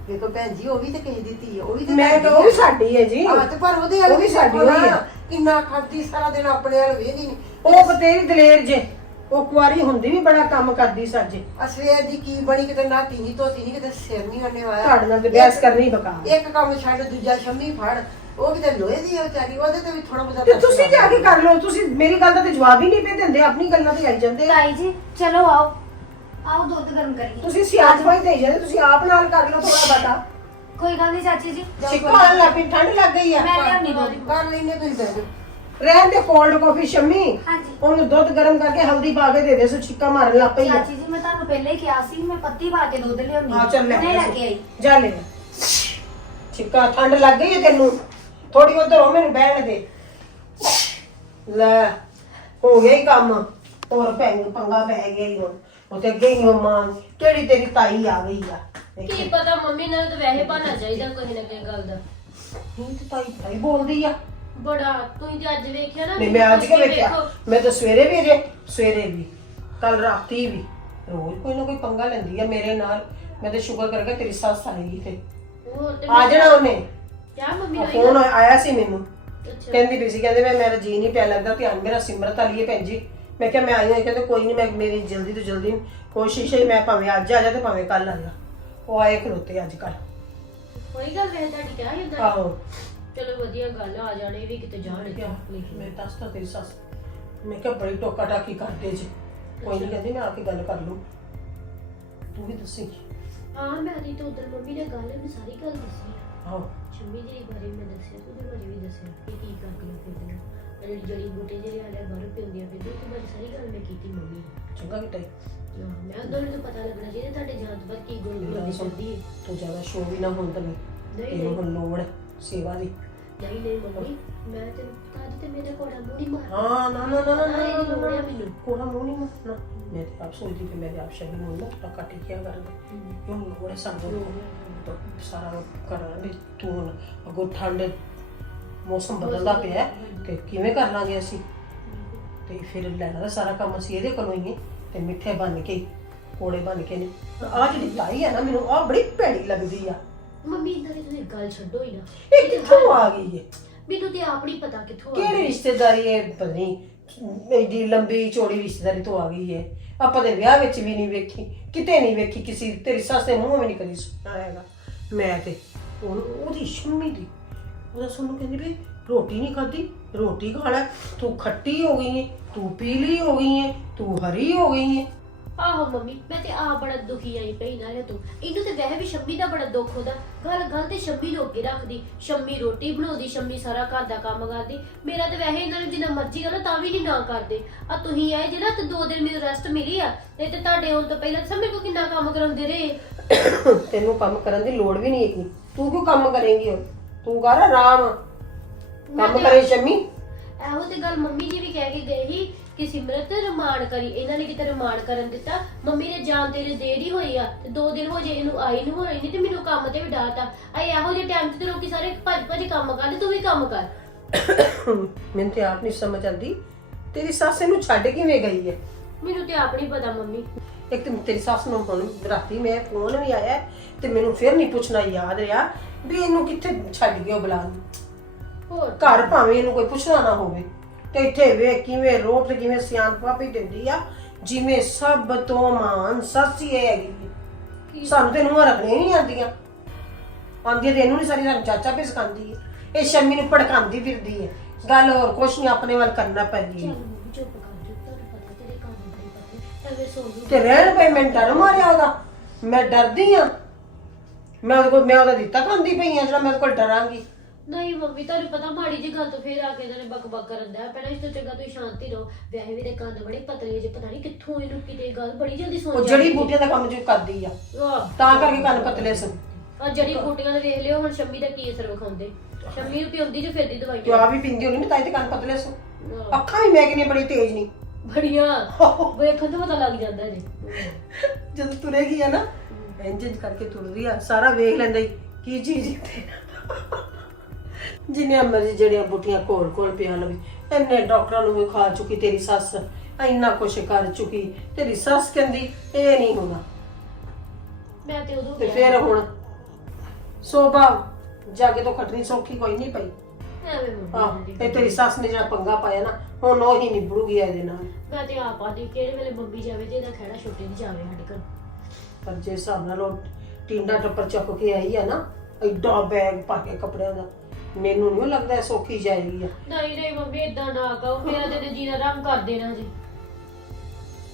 Speaker 1: ਵੇਖੋ ਭੈਣ ਜੀ ਉਹ ਵੀ ਤੇ ਕਿਸੇ ਦੀ ਧੀ ਆ ਉਹ ਵੀ ਤੇ ਮੈਂ ਤੁਹਾਡੀ ਤਾਂ ਉਹ ਵੀ ਆ। ਸਾਡੀ ਹੈ ਜੀ। ਹਾਂ ਤੇ ਪਰ ਉਹਦੇ ਵਾਲ ਉਹ ਵੀ ਸਾਡੀ ਹੋਈ ਹੈ। ਕਿੰਨਾ ਖਾਦੀ ਸਾਰਾ ਦਿਨ ਆਪਣੇ ਵਾਲ ਵੇਹਦੀ ਨਹੀਂ ਉਹ ਬਤੇਰੀ ਦਲੇਰ ਜੇ ਉਹ ਕੁਆਰੀ ਹੁੰਦੀ ਵੀ ਬੜਾ ਕੰਮ ਕਰਦੀ ਸਾਜੇ ਅਸਵੇਰ ਦੀ ਕੀ ਬਣੀ ਕਿਤੇ ਨਾ ਤੀਨੀ ਧੋਤੀ ਨਹੀਂ ਕਿਤੇ ਸਿਰ ਨਹੀਂ ਵਾਇਆ ਤੁਹਾਡੇ ਨਾਲ ਤੇ ਬਹਿਸ ਕਰਨੀ ਬਕਾ ਇੱਕ ਕੰਮ ਛੱਡ ਦੂਜਾ ਸ਼ੰਮੀ ਫੜ। ਉਹ ਕਿਤੇ ਲੋਹੇ ਦੀ ਆ ਵਿਚਾਰੀ ਉਹਦੇ ਤੇ ਵੀ ਥੋੜਾ ਬਹੁਤਾ ਤੇ ਤੁਸੀਂ ਜਾ ਕੇ ਕਰ ਲਓ ਤੁਸੀਂ ਮੇਰੀ ਗੱਲ ਦਾ ਤੇ ਜਵਾਬ ਹੀ ਨਹੀਂ ਪੇ ਦਿੰਦੇ ਆਪਣੀ ਗੱਲਾਂ ਤੇ ਆਈ ਜਾਂਦੇ
Speaker 2: ਆ। ਤਾਈ ਜੀ ਚਲੋ ਆਓ। ਆਓ ਦੁੱਧ ਗਰਮ
Speaker 1: ਕਰੀਏ। ਤੁਸੀਂ ਸਿਆਣਪਾਈ ਦੇ ਜਾਂਦੇ ਤੁਸੀਂ ਆਪ ਨਾਲ ਕਰ ਲਓ ਥੋੜਾ ਬਤਾ
Speaker 2: ਕੋਈ ਗੱਲ ਨਹੀਂ ਚਾਚੀ ਜੀ।
Speaker 1: ਜਾਓ ਸਿੱਕਾ ਆਣ ਲੱਗ ਪਈ ਠੰਡ ਲੱਗ ਗਈ ਆ।
Speaker 2: ਮੈਂ ਲਿਆਉਣੀ ਦੁੱਧ।
Speaker 1: ਕਰ ਲੈਨੇ ਤੁਸੀਂ ਦੇ ਦਿਓ ਰਹਿਣ ਦੇ ਕੋਲਡ ਕਾਫੀ ਸ਼ੰਮੀ। ਹਾਂਜੀ। ਉਹਨੂੰ ਦੁੱਧ ਗਰਮ ਕਰਕੇ ਹਲਦੀ ਪਾ ਕੇ ਦੇ ਦੇ ਸੋ ਛਿੱਕਾ ਮਾਰਨ ਲੱਗ ਪਈ
Speaker 2: ਆ। ਚਾਚੀ ਜੀ ਮੈਂ ਤੁਹਾਨੂੰ ਪਹਿਲਾਂ ਹੀ ਕਿਹਾ ਸੀ ਮੈਂ ਪੱਤੀ ਪਾ ਕੇ ਦੁੱਧ ਲਿਆਉਣੀ ਆ ਚੱਲ ਲੈ ਹੁਣੇ ਲੈ ਕੇ ਆਈ।
Speaker 1: ਜਾ ਲੈ। ਛਿੱਕਾ ਠੰਡ ਲੱਗ ਗਈ ਹੈ ਤੈਨੂੰ। ਥੋੜੀ ਉਧਰ ਹੋ ਮੈਨੂੰ ਬਹਿਣ ਦੇ। ਲੈ ਹੋ ਗਿਆ ਹੀ ਕੰਮ। ਹੋਰ ਪੈਂਗ ਪੰਗਾ ਪੈ ਗਿਆ ਹੀ ਹੁਣ। ਉਹ ਤੇ ਅੱਗੇ ਹੀ ਉਹ ਮਾਂ ਕਿਹੜੀ ਤੇਰੀ ਤਾਈ ਆ ਗਈ ਆ?
Speaker 2: ਕੀ ਪਤਾ ਮੰਮੀ ਨਾਲ ਤਾਂ ਵੈਸੇ ਬਹਾਨਾ ਚਾਹੀਦਾ ਕੋਈ ਨਾ ਕੋਈ ਗੱਲ ਦਾ।
Speaker 1: ਨਹੀਂ ਤੇ ਤਾਈ ਤਾਈ ਬੋਲਦੀ ਆ।
Speaker 2: ਬੜਾ ਤੁਸੀਂ ਤੇ ਅੱਜ ਵੇਖਿਆ ਨਾ
Speaker 1: ਨਹੀਂ ਮੈਂ ਅੱਜ ਕਿ ਵੇਖਿਆ? ਵੇਖੋ। ਮੈਂ ਤਾਂ ਸਵੇਰੇ ਵੀ ਅਜੇ ਸਵੇਰੇ ਵੀ ਕੱਲ ਰਾਤੀ ਵੀ। ਰੋਜ਼ ਕੋਈ ਨਾ ਕੋਈ ਪੰਗਾ ਲੈਂਦੀ ਆ ਮੇਰੇ ਨਾਲ। ਮੈਂ ਤਾਂ ਸ਼ੁਕਰ ਕਰਕੇ ਤੇਰੀ ਸੱਸ ਆਏਗੀ ਤੇ ਤੇ ਆ ਜਾਣਾ ਉਹਨੇ। ਕਿਆ ਮੰਮੀ ਨਾਲ ਫੋਨ ਆਇਆ ਸੀ ਮੈਨੂੰ। ਅੱਛਾ। ਕਹਿੰਦੀ ਵੀ ਸੀ ਕਹਿੰਦੇ ਮੈਂ ਮੇਰਾ ਜੀ ਨਹੀਂ ਪਿਆ ਲੱਗਦਾ ਧਿਆਨ ਮੇਰਾ ਸਿਮਰਤ ਵਾਲੀ ਹੈ ਭੈਣ ਜੀ। ਮੈਂ ਕਿਹਾ ਮੈਂ ਆਈ ਹਾਂ ਕਹਿੰਦੇ ਕੋਈ ਨਹੀਂ ਮੈਂ ਮੇਰੀ ਜਲਦੀ ਤੋਂ ਜਲਦੀ ਕੋਸ਼ਿਸ਼ ਹੈ ਮੈਂ ਭਾਵੇਂ ਅੱਜ ਆ ਜਾ ਤੇ ਭਾਵੇਂ ਕੱਲ ਆ ਜਾ। ਉਹ ਆਏ ਖਲੋਤੇ ਅੱਜ ਕੱਲ
Speaker 2: ਕੋਈ ਗੱਲ ਵੈਸੇ ਤੁਹਾਡੀ ਕਿਹਾ ਹੀ ਹੁੰਦਾ ਆਹੋ। ਚਲੋ ਵਧੀਆ ਗੱਲ ਆ, ਆ ਜਾਣੇ ਵੀ ਕਿਤੇ ਜਾਣ
Speaker 1: ਮੈਂ ਦੱਸਦਾ ਤੇਰੀ ਸੱਸ ਮੈਂ ਕਿਹਾ ਬੜੀ ਟੋਕਾ ਟਾਕੀ ਕਰਦੇ ਜੀ। ਕੋਈ ਨਹੀਂ ਕਹਿੰਦੀ ਮੈਂ ਆ ਕੇ ਗੱਲ ਕਰ ਲੂੰ ਤੂੰ ਵੀ ਦੱਸੀ।
Speaker 2: ਹਾਂ ਮੈਂ ਦੀ ਤਾਂ ਉਧਰ ਮੰਮੀ ਨੇ ਗੱਲ ਮੈਂ ਸਾਰੀ ਗੱਲ ਦੱਸੀ ਆਹੋ। ਸ਼ੰਮੀ ਜੀ ਬਾਰੇ ਮੈਂ ਦੱਸਿਆ ਉਹਦੇ ਬਾਰੇ ਵੀ ਦੱਸਿਆ ਕਿ ਕੀ ਕਰਦੀਆਂ ਫਿਰਦੀਆਂ। ਆ ਜਿਹੜੀ ਜੜੀ ਬੂਟੇ ਜਿਹੜੇ ਆਲੇ ਬਾਹਰ ਪਿਉਂਦੀਆਂ ਫਿਰਦੀਆਂ ਤੇ ਬਾਰੇ ਸਾਰੀ ਗੱਲ ਮੈਂ ਕੀਤੀ ਮੰਮੀ। ਚੰਗਾ ਕੀਤਾ ਈ। ਹਾਂ, ਮੈਂ ਉਹਨਾਂ ਨੂੰ ਪਤਾ ਲੱਗਣਾ ਚਾਹੀਦਾ ਤੁਹਾਡੇ ਜਾਣ ਤੋਂ ਬਾਅਦ ਕੀ ਗੁਣ ਗੁਣ ਹੈ
Speaker 1: ਤੂੰ ਜ਼ਿਆਦਾ ਸ਼ੋਅ ਵੀ ਨਾ ਹੋਣ ਤੈਨੂੰ। ਨਹੀਂ ਤੈਨੂੰ ਨਹੀਂ। ਹੁਣ ਲੋੜ ਹੈ ਸੇਵਾ ਦੀ।
Speaker 2: ਨਹੀਂ ਨਹੀਂ ਮੰਮੀ। ਮੈਂ ਤੇ ਕਾਜ ਤੇ ਮੇਰੇ ਕੋਲ ਮੂੰਹ ਨਹੀਂ ਮਾਰ
Speaker 1: ਹਾਂ ਨਾ ਨਾ ਨਾ ਨਾ ਹਾਂ, ਇਹਦੀ ਨਾ ਲੋੜ ਹੈ ਨਾ ਮੈਨੂੰ। ਕੋੜਾ ਮੂੰਹ ਨਹੀਂ ਮਾਰਨਾ। ਮੈਂ ਤੇ ਆਪ ਸੋਚਦੀ ਕਿ ਮੈਂ ਤੇ ਆਪ ਸ਼ਬੀ ਨੂੰ ਨਾ ਥੋੜਾ ਕੱਟ ਕਿਆ ਕਰਦਾ ਕਿਉਂ ਲੋੜ ਹੈ ਸਾਨੂੰ ਤਾਂ ਸਾਰਾ ਕਰਾਂਗੇ ਤੂੰ ਹੁਣ ਅਗੋ ਠੰਡ ਮੌਸਮ ਬਦਲਦਾ ਪਿਆ ਤੇ ਕਿਵੇਂ ਕਰ ਲਾਂਗੇ ਅਸੀਂ? ਤੇ ਫਿਰ ਲੈਣਾ ਤਾਂ ਸਾਰਾ ਕੰਮ ਅਸੀਂ ਇਹਦੇ ਕੋਲੋਂ ਹੀ ਹੈ। ਤੇ ਮਿੱਠੇ ਬਣ ਕੇ ਕੋੜੇ ਬਣ ਕੇ ਨੇ। ਆ ਜਿਹੜੀ ਤਾਈ ਹੈ ਨਾ ਮੈਨੂੰ ਆ ਬੜੀ ਭੈੜੀ ਲੱਗਦੀ ਆ।
Speaker 2: ਮੰਮੀ ਇਦਾਂ ਦੀ ਤੁਸੀਂ ਗੱਲ ਛੱਡੋ ਹੀ ਨਾ।
Speaker 1: ਇਹ ਕਿੱਥੋਂ ਆ ਗਈ ਹੈ
Speaker 2: ਮੈਨੂੰ ਤੇ ਆਪ ਨਹੀਂ ਪਤਾ ਕਿੱਥੋਂ ਆ
Speaker 1: ਕਿਹੜੀ ਗਈ। ਰਿਸ਼ਤੇਦਾਰੀ ਪਤਾ ਨਹੀਂ ਐਡੀ ਲੰਬੀ ਚੌੜੀ ਰਿਸ਼ਤੇਦਾਰੀ ਤੋਂ ਆ ਗਈ ਹੈ ਆਪਾਂ ਦੇ ਵਿਆਹ ਵਿੱਚ ਵੀ ਨਹੀਂ ਵੇਖੀ ਕਿਤੇ ਨਹੀਂ ਵੇਖੀ ਕਿਸੇ। ਤੇਰੀ ਸੱਸ ਦੇ ਮੂੰਹ ਵੀ ਨਹੀਂ ਕਦੀ ਸੁਣਿਆ ਹੈਗਾ। ਮੈਂ ਤੇ ਉਹ ਉਹਦੀ ਸ਼ੰਮੀ ਦੀ। ਉਹਦਾ ਸਾਨੂੰ ਕਹਿੰਦੀ ਵੀ ਰੋਟੀ ਨਹੀਂ ਖਾਧੀ ਰੋਟੀ ਖਾ ਲੈ। ਤੂੰ ਖੱਟੀ ਹੋ ਗਈ ਹੈ ਤੂੰ ਪੀਲੀ ਹੋ ਗਈ ਹੈ ਤੂੰ ਹਰੀ ਹੋ ਗਈ ਹੈ
Speaker 2: ਆਹੋ ਮੰਮੀ ਮੈਂ ਤੇ ਆਪ ਬੜਾ ਦੁਖੀ ਆਈ ਪਈ ਨਾ ਇਹ ਤੂੰ। ਇਹਨੂੰ ਤੇ ਵੈਸੇ ਵੀ ਸ਼ੰਮੀ ਦਾ ਬੜਾ ਦੁੱਖ ਹੁੰਦਾ। ਗੱਲ ਗੱਲ ਤੇ ਸ਼ੰਮੀ ਨੂੰ ਅੱਗੇ ਰੱਖਦੀ। ਸ਼ੰਮੀ ਰੋਟੀ ਬਣਾਉਂਦੀ ਸ਼ੰਮੀ ਸਾਰਾ ਘਰ ਦਾ ਕੰਮ ਕਰਦੀ। ਮੇਰਾ ਤੇ ਵੈਸੇ ਇਹਨਾਂ ਨੂੰ ਜਿੰਨਾ ਮਰਜ਼ੀ ਕਰੋ ਤਾਂ ਵੀ ਨਹੀਂ ਨਾ ਕਰਦੇ। ਆ ਤੁਸੀਂ ਆਏ ਜਿਹੜਾ ਤੇ ਦੋ ਦਿਨ ਮੈਨੂੰ ਰੈਸਟ ਮਿਲੀ ਆ। ਨਹੀਂ ਤੇ ਤੁਹਾਡੇ ਆਉਣ ਤੋਂ ਪਹਿਲਾਂ ਸਭ ਮੇਰੇ ਕੋ ਕਿੰਨਾ ਕੰਮ ਕਰਾਉਂਦੇ ਰਹੇ?
Speaker 1: ਤੈਨੂੰ ਕੰਮ ਕਰਨ ਦੀ ਲੋੜ ਵੀ ਨਹੀਂ ਹੈਗੀ। ਤੂੰ ਕਿਉਂ ਕੰਮ ਕਰੇਂਗੀ ਹੁਣ? ਤੂੰ ਕਰ ਆਰਾਮ। ਕੰਮ ਕਰੇ ਸ਼ੰਮੀ।
Speaker 2: ਇਹੋ ਤੇ ਗੱਲ ਮੰਮੀ ਜੀ ਵੀ ਕਹਿ ਕੇ ਗਏ ਸੀ ਕਿ ਸਿਮਰਤ ਰਮਾਨ ਕਰੀ ਇਹਨਾਂ ਨੇ ਕਿਤੇ ਰਮਾਨ ਕਰਨ ਦਿੱਤਾ ਮੰਮੀ ਨੇ ਜਾਣ ਤੇਰੇ ਦੇਰੀ ਹੋਈ ਆ ਤੇ ਦੋ ਦਿਨ ਹੋ ਜੇ ਇਹਨੂੰ ਆਈ ਨੂੰ ਹੋਈ ਨਹੀਂ ਤੇ ਮੈਨੂੰ ਕੰਮ ਤੇ ਵੀ ਡਾਤਾ ਆਏ ਇਹੋ ਜਿਹੇ ਟਾਈਮ ਤੇ ਲੋਕੀ ਸਾਰੇ ਭੱਜ ਭੱਜ ਕੰਮ ਕਰਦੇ ਤੂੰ ਵੀ ਕੰਮ ਕਰ।
Speaker 1: ਮੈਨੂੰ ਤੇ ਆਪ ਨਹੀਂ ਸਮਝ ਆਉਂਦੀ ਤੇਰੀ ਸੱਸ ਇਹਨੂੰ ਛੱਡ ਕਿਵੇਂ ਗਈ ਹੈ?
Speaker 2: ਮੈਨੂੰ ਤੇ ਆਪ ਨਹੀਂ ਪਤਾ ਮੰਮੀ।
Speaker 1: ਇੱਕ ਤੇ ਤੇਰੀ ਸੱਸ ਨੂੰ ਹੁਣ ਰਾਤੀ ਮੈਂ ਫੋਨ ਵੀ ਆਇਆ ਤੇ ਮੈਨੂੰ ਫਿਰ ਨਹੀਂ ਪੁੱਛਣਾ ਯਾਦ ਰਿਹਾ ਵੀ ਇਹਨੂੰ ਕਿੱਥੇ ਛੱਡ ਗਿਆ ਬੁਲਾ ਹੋਰ? ਘਰ ਭਾਵੇਂ ਇਹਨੂੰ ਕੋਈ ਪੁੱਛਣਾ ਨਾ ਹੋਵੇ। ਤੇ ਇੱਥੇ ਵੇ ਕਿਵੇਂ ਤੇ ਕਿਵੇਂ ਸਿਆਣਪਾ ਵੀ ਦਿੰਦੀ ਆ ਜਿਵੇਂ ਸਭ ਤੋਂ ਮਾਨ ਸੱਸ ਹੈਗੀ ਸਾਨੂੰ ਤੇ ਨੂੰਹਾਂ ਰੱਖਣੀਆਂ ਨਹੀਂ ਆਉਂਦੀਆਂ। ਆਉਂਦੀਆਂ ਤੇ ਇਹਨੂੰ ਨਹੀਂ ਸਾਰੀ ਸਾਨੂੰ ਚਾਚਾ ਵੀ ਸਿਖਾਉਂਦੀ ਹੈ ਇਹ ਸ਼ਮੀ ਨੂੰ ਭੜਕਾਉਂਦੀ ਫਿਰਦੀ ਹੈ ਗੱਲ ਹੋਰ ਕੁਛ ਨਹੀਂ ਆਪਣੇ ਵੱਲ ਕਰਨਾ ਪੈਂਦੀ ਹੈ ਤੇ ਰਹਿਣ ਪਈ ਮੈਂ ਡਰ ਮਾਰਿਆ ਉਹਦਾ। ਮੈਂ ਡਰਦੀ ਆ। ਮੈਂ ਉਹਦੇ ਕੋਲ ਮੈਂ ਉਹਦਾ ਦਿੱਤਾ ਖਾਂਦੀ ਪਈ ਆ ਜਿਹੜਾ ਮੈਂ ਉਹਦੇ ਕੋਲ ਡਰਾਂਗੀ।
Speaker 2: ਨਹੀਂ ਮੰਮੀ ਤੁਹਾਨੂੰ ਪਤਾ ਮਾੜੀ ਜੀ ਗੱਲ ਤੋਂ ਫੇਰ ਆ ਕੇ ਇਹਨਾਂ ਨੇ ਬਕ ਬਕ ਕਰਨ ਦਿਆ ਪਹਿਲਾਂ ਇਸ ਤੋਂ ਚੰਗਾ ਤੁਸੀਂ ਸ਼ਾਂਤੀ ਰਹੋ। ਵੈਸੇ ਵੀ ਦੇ ਕੰਨ ਬੜੇ ਪਤਲੇ ਜੇ ਪਤਾ ਨਹੀਂ ਕਿੱਥੋਂ ਇਹਨੂੰ ਕਿਤੇ ਗੱਲ ਬੜੀ ਜਲਦੀ
Speaker 1: ਸੁਣ ਉਹ ਜੜੀ ਬੂਟੀਆਂ ਦਾ ਕੰਮ ਜੋ ਕਰਦੀ ਆ। ਤਾਂ ਕਰਕੇ ਕੰਨ ਪਤਲੇ ਸਨ।
Speaker 2: ਆ ਜੜੀ ਬੂਟੀਆਂ ਦੇ ਵੇਖ ਲਿਓ ਹੁਣ ਸ਼ੰਮੀ ਦਾ ਕੀ ਅਸਰ ਵਿਖਾਉਂਦੇ। ਸ਼ੰਮੀ ਨੂੰ ਪਿਉਂਦੀ ਜੇ ਫਿਰਦੀ ਦਵਾਈ
Speaker 1: ਤੇ ਆ ਵੀ ਪਿੰਦੀ ਹੋਣੀ ਤਾਂ ਇਹ ਤੇ ਕੰਨ ਪਤਲੇ ਸਨ। ਅੱਖਾਂ ਵੀ ਮੈਂ ਕਿੰਨੀ ਬੜੀ ਤੇਜ਼ ਨਹੀਂ
Speaker 2: ਬੜੀਆਂ। (laughs) ਵੇਖਣ ਤੋਂ ਪਤਾ ਲੱਗ ਜਾਂਦਾ ਜੀ।
Speaker 1: ਜਦੋਂ ਤੁਰੇਗੀ ਆ ਨਾ ਇੰਜ ਇੰਜ ਕਰਕੇ ਤੁਰਦੀ ਆ ਸਾਰਾ ਵੇਖ ਲੈਂਦਾ ਕੀ ਚੀਜ਼ ਇੱਥੇ। ਜਿੰਨੇ ਮਰਜ਼ੀ ਜਿਹੜੀਆਂ ਬੁੱਟੀਆਂ ਕੋਲ ਕੋਲ ਪਿਆ ਲਵੇ ਇੰਨੇ ਡਾਕਟਰਾਂ ਨੂੰ ਵੀ ਖਾ ਚੁੱਕੀ ਤੇਰੀ ਸੱਸ ਇੰਨਾ ਕੁਛ ਕਰ ਚੁੱਕੀ ਤੇਰੀ ਸੱਸ ਕਹਿੰਦੀ ਇਹ ਨਹੀਂ ਹੋਣਾ। ਮੈਂ ਤੇ ਉਦੋਂ ਤੇ ਕਿਹਾ, ਫਿਰ ਹੁਣ ਸੋਭਾ ਜਾਗੇ ਤੋਂ ਖਟਣੀ ਸੌਖੀ ਕੋਈ ਨਹੀਂ ਪਈ।
Speaker 2: ਐਵੇਂ ਆਹ।
Speaker 1: ਤੇ ਤੇਰੀ ਸੱਸ ਨੇ ਜਿਹੜਾ ਪੰਗਾ ਪਾਇਆ ਨਾ ਹੁਣ ਉਹ ਹੀ ਨਿਬੜੂਗੀ ਇਹਦੇ ਨਾਲ।
Speaker 2: ਮੈਂ ਤੇ ਆਪ ਆਦੀ ਕਿਹੜੇ ਵੇਲੇ ਮੰਮੀ ਜਾਵੇ ਤੇ ਇਹਦਾ ਖਹਿੜਾ ਛੁੱਟੇ ਨਹੀਂ ਜਾਵੇ ਸਾਡੇ ਘਰ।
Speaker 1: ਪਰ ਜੇ ਹਿਸਾਬ ਨਾਲ ਉਹ ਟਿੰਡਾ ਟੱਪਰ ਚੁੱਕ ਕੇ ਆਈ ਆ ਨਾ ਐਡਾ ਬੈਗ ਪਾ ਕੇ ਕੱਪੜਿਆਂ ਦਾ ਮੈਨੂੰ ਨਹੀਂ ਲੱਗਦਾ ਸੌਖੀ ਜਾਏਗੀ ਆ।
Speaker 2: ਨਹੀਂ ਨਹੀਂ ਮੰਮੀ ਇਦਾਂ ਨਾ ਕਹੋ ਮੇਰਾ ਤੇ ਜੀਣਾ ਆਰਾਮ ਕਰ ਦੇਣਾ ਜੀ।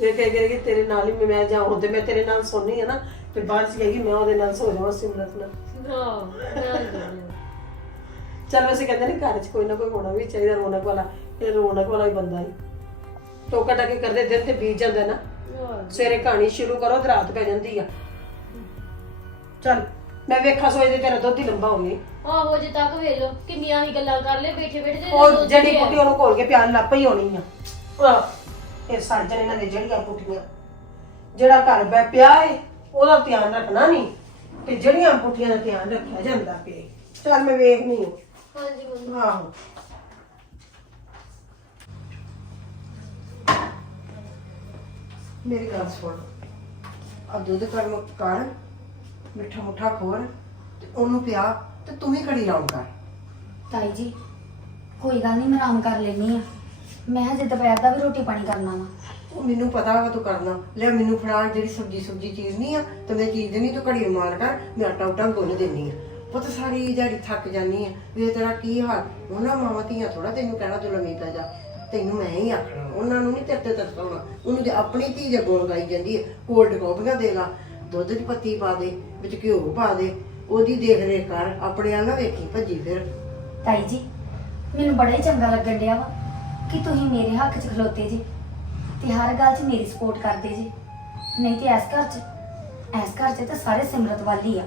Speaker 1: ਇਹ ਕਹਿ ਕੇ ਕਿ ਤੇਰੇ ਨਾਲ ਹੀ ਮੈਂ ਜਾਉਂ ਤੇ ਮੈਂ ਤੇਰੇ ਨਾਲ ਸੋਨੀ ਆ ਨਾ ਤੇ ਬਾਅਦ ਚ ਕਹੇਗੀ ਮੈਂ ਉਹਦੇ ਨਾਲ ਸੋ ਜਾਵਾਂ ਸਿਮਰਤ ਨਾਲ। ਹਾਂ ਚੱਲ ਵੈਸੇ ਕਹਿੰਦੇ ਨੇ ਘਰ 'ਚ ਕੋਈ ਨਾ ਕੋਈ ਹੋਣਾ ਵੀ ਚਾਹੀਦਾ ਰੌਣਕ ਵਾਲਾ ਇਹ ਰੌਣਕ ਵਾਲਾ ਹੀ ਬੰਦਾ ਹੈ ਟੋਕਾ ਟਾਕੀ ਕਰਦੇ ਦਿਨ ਤੇ ਬੀਤ ਜਾਂਦਾ ਨਾ। ਸਵੇਰੇ ਕਹਾਣੀ ਸ਼ੁਰੂ ਕਰੋ ਤੇ ਰਾਤ ਪੈ ਜਾਂਦੀ ਆ। ਚੱਲ। ਮੈਂ ਵੇਖਾਂ ਸੋਚਦੇ ਤੇਰਾ ਦੁੱਧ ਹੀ ਲੰਬਾ ਹੋ ਗਿਆ
Speaker 2: ਆਹੋ ਜੇ ਤੱਕ ਵੇਖ ਲੋ ਕਿੰਨੀਆਂ ਹੀ ਗੱਲਾਂ ਕਰ ਲੈ ਬੈਠੇ ਬੈਠੇ ਤੇ
Speaker 1: ਉਹ ਦੁੱਧ ਪਿਆ। ਪੁੱਟੀ ਉਹਨੂੰ ਘੋਲ ਕੇ ਪਿਆਲ ਲੱਪ ਹੀ ਹੋਣੀ ਆ। ਆਹ, ਇਹ ਸੜ ਜਣੇ ਇਹਨਾਂ ਦੇ ਜੜੀਆਂ ਪੁੱਟੀਆਂ ਜਿਹੜਾ ਘਰ ਬੈ ਪਿਆ ਏ ਉਹਦਾ ਧਿਆਨ ਰੱਖਣਾ ਨਹੀਂ। ਤੇ ਜੜੀਆਂ ਪੁੱਟੀਆਂ ਦਾ ਧਿਆਨ ਰੱਖਿਆ ਜਾਂਦਾ ਪਿਆ ਏ। ਚੱਲ ਮੈਂ ਵੇਖਨੀ ਹਾਂ। ਹਾਂਜੀ ਮੰਮੀ। ਆਹੋ। ਮੇਰੀ ਗੱਲ ਸੁਣ। ਆ ਦੁੱਧ ਕਰਮ ਕਰ। ਮਿੱਠਾ ਮੁੱਠਾ ਖੋਰ ਤੇ ਉਹਨੂੰ ਪਿਆ ਤੇ ਤੂੰ ਵੀ ਘੜੀ ਆਰਾਮ ਕਰ।
Speaker 2: ਤਾਈ ਜੀ ਕੋਈ ਗੱਲ ਨਹੀਂ ਮੈਂ ਆਰਾਮ ਕਰ ਲੈਣੀ ਆ ਮੈਂ ਹਜੇ ਦੁਪਹਿਰ ਦਾ ਵੀ ਰੋਟੀ ਪਾਣੀ ਕਰਨਾ ਵਾ।
Speaker 1: ਉਹ ਮੈਨੂੰ ਪਤਾ ਵਾ ਤੂੰ ਕਰਨਾ। ਲੈ ਮੈਨੂੰ ਫੜਾ ਜਿਹੜੀ ਸਬਜੀ ਸਬਜੀ ਚੀਜ਼ ਨਹੀਂ ਆ ਤੇ ਮੈਂ ਚੀਜ਼ ਨਹੀਂ ਤੂੰ ਘੜੀ ਮਾਰ ਕਰ ਮੈਂ ਆਟਾ ਉਟਾ ਗੁੰਨ ਦਿੰਨੀ ਆ ਪੁੱਤ ਸਾਰੀ ਦਿਹਾੜੀ ਥੱਕ ਜਾਨੀ ਆ ਵੀ ਤੇਰਾ ਕੀ ਹਾਲ? ਉਹਨਾਂ ਮਾਵਾਂ ਧੀਆਂ ਥੋੜਾ ਤੈਨੂੰ ਕਹਿਣਾ ਤੂੰ ਲੰਮੀ ਪੈ ਜਾ। ਤੈਨੂੰ ਮੈਂ ਹੀ ਆਖਣਾ ਉਹਨਾਂ ਨੂੰ ਨਹੀਂ ਤੇਰੇ ਤੇ ਤਰਸਾਉਣਾ ਉਹਨੂੰ ਤੇ ਆਪਣੀ ਧੀ ਦੇ ਗੁਣ ਗਾਈ ਜਾਂਦੀ ਹੈ ਕੋਲਡ ਕਾਫੀਆਂ ਦੇ ਲਾ ਦੁੱਧ 'ਚ ਪੱਤੀ ਪਾ ਦੇ, ਵਿੱਚ ਘਿਓ ਪਾ ਦੇ, ਉਹਦੀ ਦੇਖ ਰੇਖ ਕਰ, ਆਪਣੇ ਵੱਲ ਨਾ ਵੇਖੀ ਭੱਜੀ ਫਿਰ।
Speaker 2: ਤਾਈ ਜੀ, ਮੈਨੂੰ ਬੜਾ ਹੀ ਚੰਗਾ ਲੱਗਣ ਡਿਆ ਵਾ ਕਿ ਤੁਸੀਂ ਮੇਰੇ ਹੱਕ 'ਚ ਖਲੋਤੇ ਜੀ ਤੇ ਹਰ ਗੱਲ 'ਚ ਮੇਰੀ ਸਪੋਰਟ ਕਰਦੇ ਜੀ। ਨਹੀਂ ਤੇ ਇਸ ਘਰ 'ਚ, ਇਸ ਘਰ 'ਚ ਤਾਂ ਸਾਰੇ ਸਿਮਰਤ ਵੱਲ ਆ।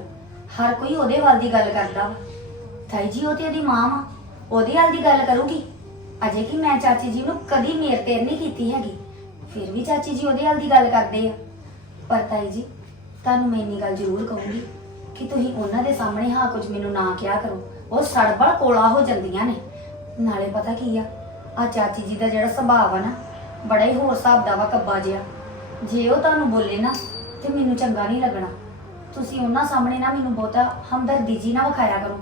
Speaker 2: ਹਰ ਕੋਈ ਉਹਦੇ ਵੱਲ ਦੀ ਗੱਲ ਕਰਦਾ ਵਾ। ਤਾਈ ਜੀ, ਉਹ ਤੇ ਉਹਦੀ ਮਾਂ ਵਾ। ਉਹਦੇ ਵੱਲ ਦੀ ਗੱਲ ਕਰੂਗੀ। ਅਜੇ ਕਿ ਮੈਂ ਚਾਚੀ ਜੀ ਨੂੰ ਕਦੀ ਮੇਰ ਤੇਰ ਨਹੀਂ ਕੀਤੀ ਹੈਗੀ। ਫਿਰ ਵੀ ਚਾਚੀ ਜੀ ਉਹਦੇ ਵੱਲ ਦੀ ਗੱਲ ਕਰਦੇ ਆ। ਪਰ ਤਾਈ ਜੀ ਤੁਹਾਨੂੰ ਮੈਂ ਇੰਨੀ ਗੱਲ ਜ਼ਰੂਰ ਕਹੂੰਗੀ ਕਿ ਤੁਸੀਂ ਉਹਨਾਂ ਦੇ ਸਾਹਮਣੇ ਹਾਂ ਕੁਝ ਮੈਨੂੰ ਨਾ ਕਿਹਾ ਕਰੋ। ਉਹ ਸੜਬੜ ਕੋਲਾ ਹੋ ਜਾਂਦੀਆਂ ਨੇ। ਨਾਲੇ ਪਤਾ ਕੀ ਆ ਆ ਚਾਚੀ ਜੀ ਦਾ ਜਿਹੜਾ ਸੁਭਾਅ ਆ ਨਾ, ਬੜਾ ਹੀ ਹੋਰ ਹਿਸਾਬ ਦਾ ਵਾ ਕੱਬਾ ਜਿਹਾ। ਜੇ ਉਹ ਤੁਹਾਨੂੰ ਬੋਲੇ ਨਾ, ਤੇ ਮੈਨੂੰ ਚੰਗਾ ਨਹੀਂ ਲੱਗਣਾ। ਤੁਸੀਂ ਉਹਨਾਂ ਸਾਹਮਣੇ ਨਾ ਮੈਨੂੰ ਬਹੁਤਾ ਹਮਦਰਦੀ ਜੀ ਨਾ ਵਿਖਾਇਆ ਕਰੋ।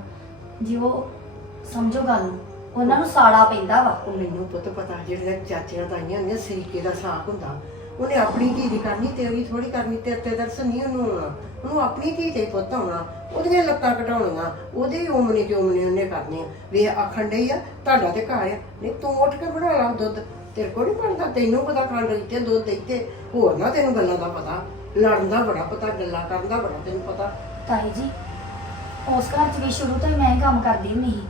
Speaker 2: ਜੇ ਉਹ ਸਮਝੋ ਗੱਲ ਨੂੰ, ਉਹਨਾਂ ਨੂੰ ਸਾੜਾ ਪੈਂਦਾ ਵਾ।
Speaker 1: ਉਹ ਮੈਨੂੰ ਪੁੱਤ ਪਤਾ, ਜਿਹੜੀਆਂ ਚਾਚੀਆਂ ਤਾਈਆਂ ਹੁੰਦੀਆਂ, ਸਰੀਕੇ ਦਾ ਸਾਖ ਹੁੰਦਾ। ਉਹਨੇ ਆਪਣੀ ਧੀ ਦੀ ਕਰਨੀ ਤੇਰੀ ਥੋੜੀ ਕਰਨੀ ਤੇਰੇ ਤੇ ਦਰਸ ਨਹੀਂ ਉਹਨੂੰ ਆਉਣਾ। ਉਹਨੂੰ ਆਪਣੀ ਧੀ ਤੇ ਪੁੱਤ ਆਉਣਾ। ਉਹਦੀਆਂ ਲੱਤਾਂ ਘਟਾਉਣੀਆਂ ਉਹਦੇ ਓਮਨੇ ਤੇ ਓਮਨੇ ਉਹਨੇ ਕਰਨੇ ਆ ਆਖਣ ਡਈ ਆ, ਤੁਹਾਡਾ ਤੇ ਘਰ ਆ। ਨਹੀਂ, ਤੂੰ ਉੱਠ ਕੇ ਬਣਾ ਲਾ ਦੁੱਧ। ਤੇਰੇ ਕੋਲ ਨਹੀਂ ਬਣਦਾ, ਤੈਨੂੰ ਪਤਾ ਖੰਡ ਦਿੱਤੇ ਦੁੱਧ ਦਿੱਤੇ ਹੋਰ ਨਾ ਤੈਨੂੰ ਗੱਲਾਂ ਦਾ ਪਤਾ। ਲੜਨ ਦਾ ਬੜਾ ਪਤਾ, ਗੱਲਾਂ ਕਰਨ ਦਾ ਬੜਾ ਤੈਨੂੰ ਪਤਾ।
Speaker 2: ਤਾਈ ਜੀ, ਉਸ ਘਰ 'ਚ ਵੀ ਸ਼ੁਰੂ ਤੋਂ ਹੀ ਮੈਂ ਹੀ ਕੰਮ ਕਰਦੀ ਹੁੰਦੀ ਸੀ।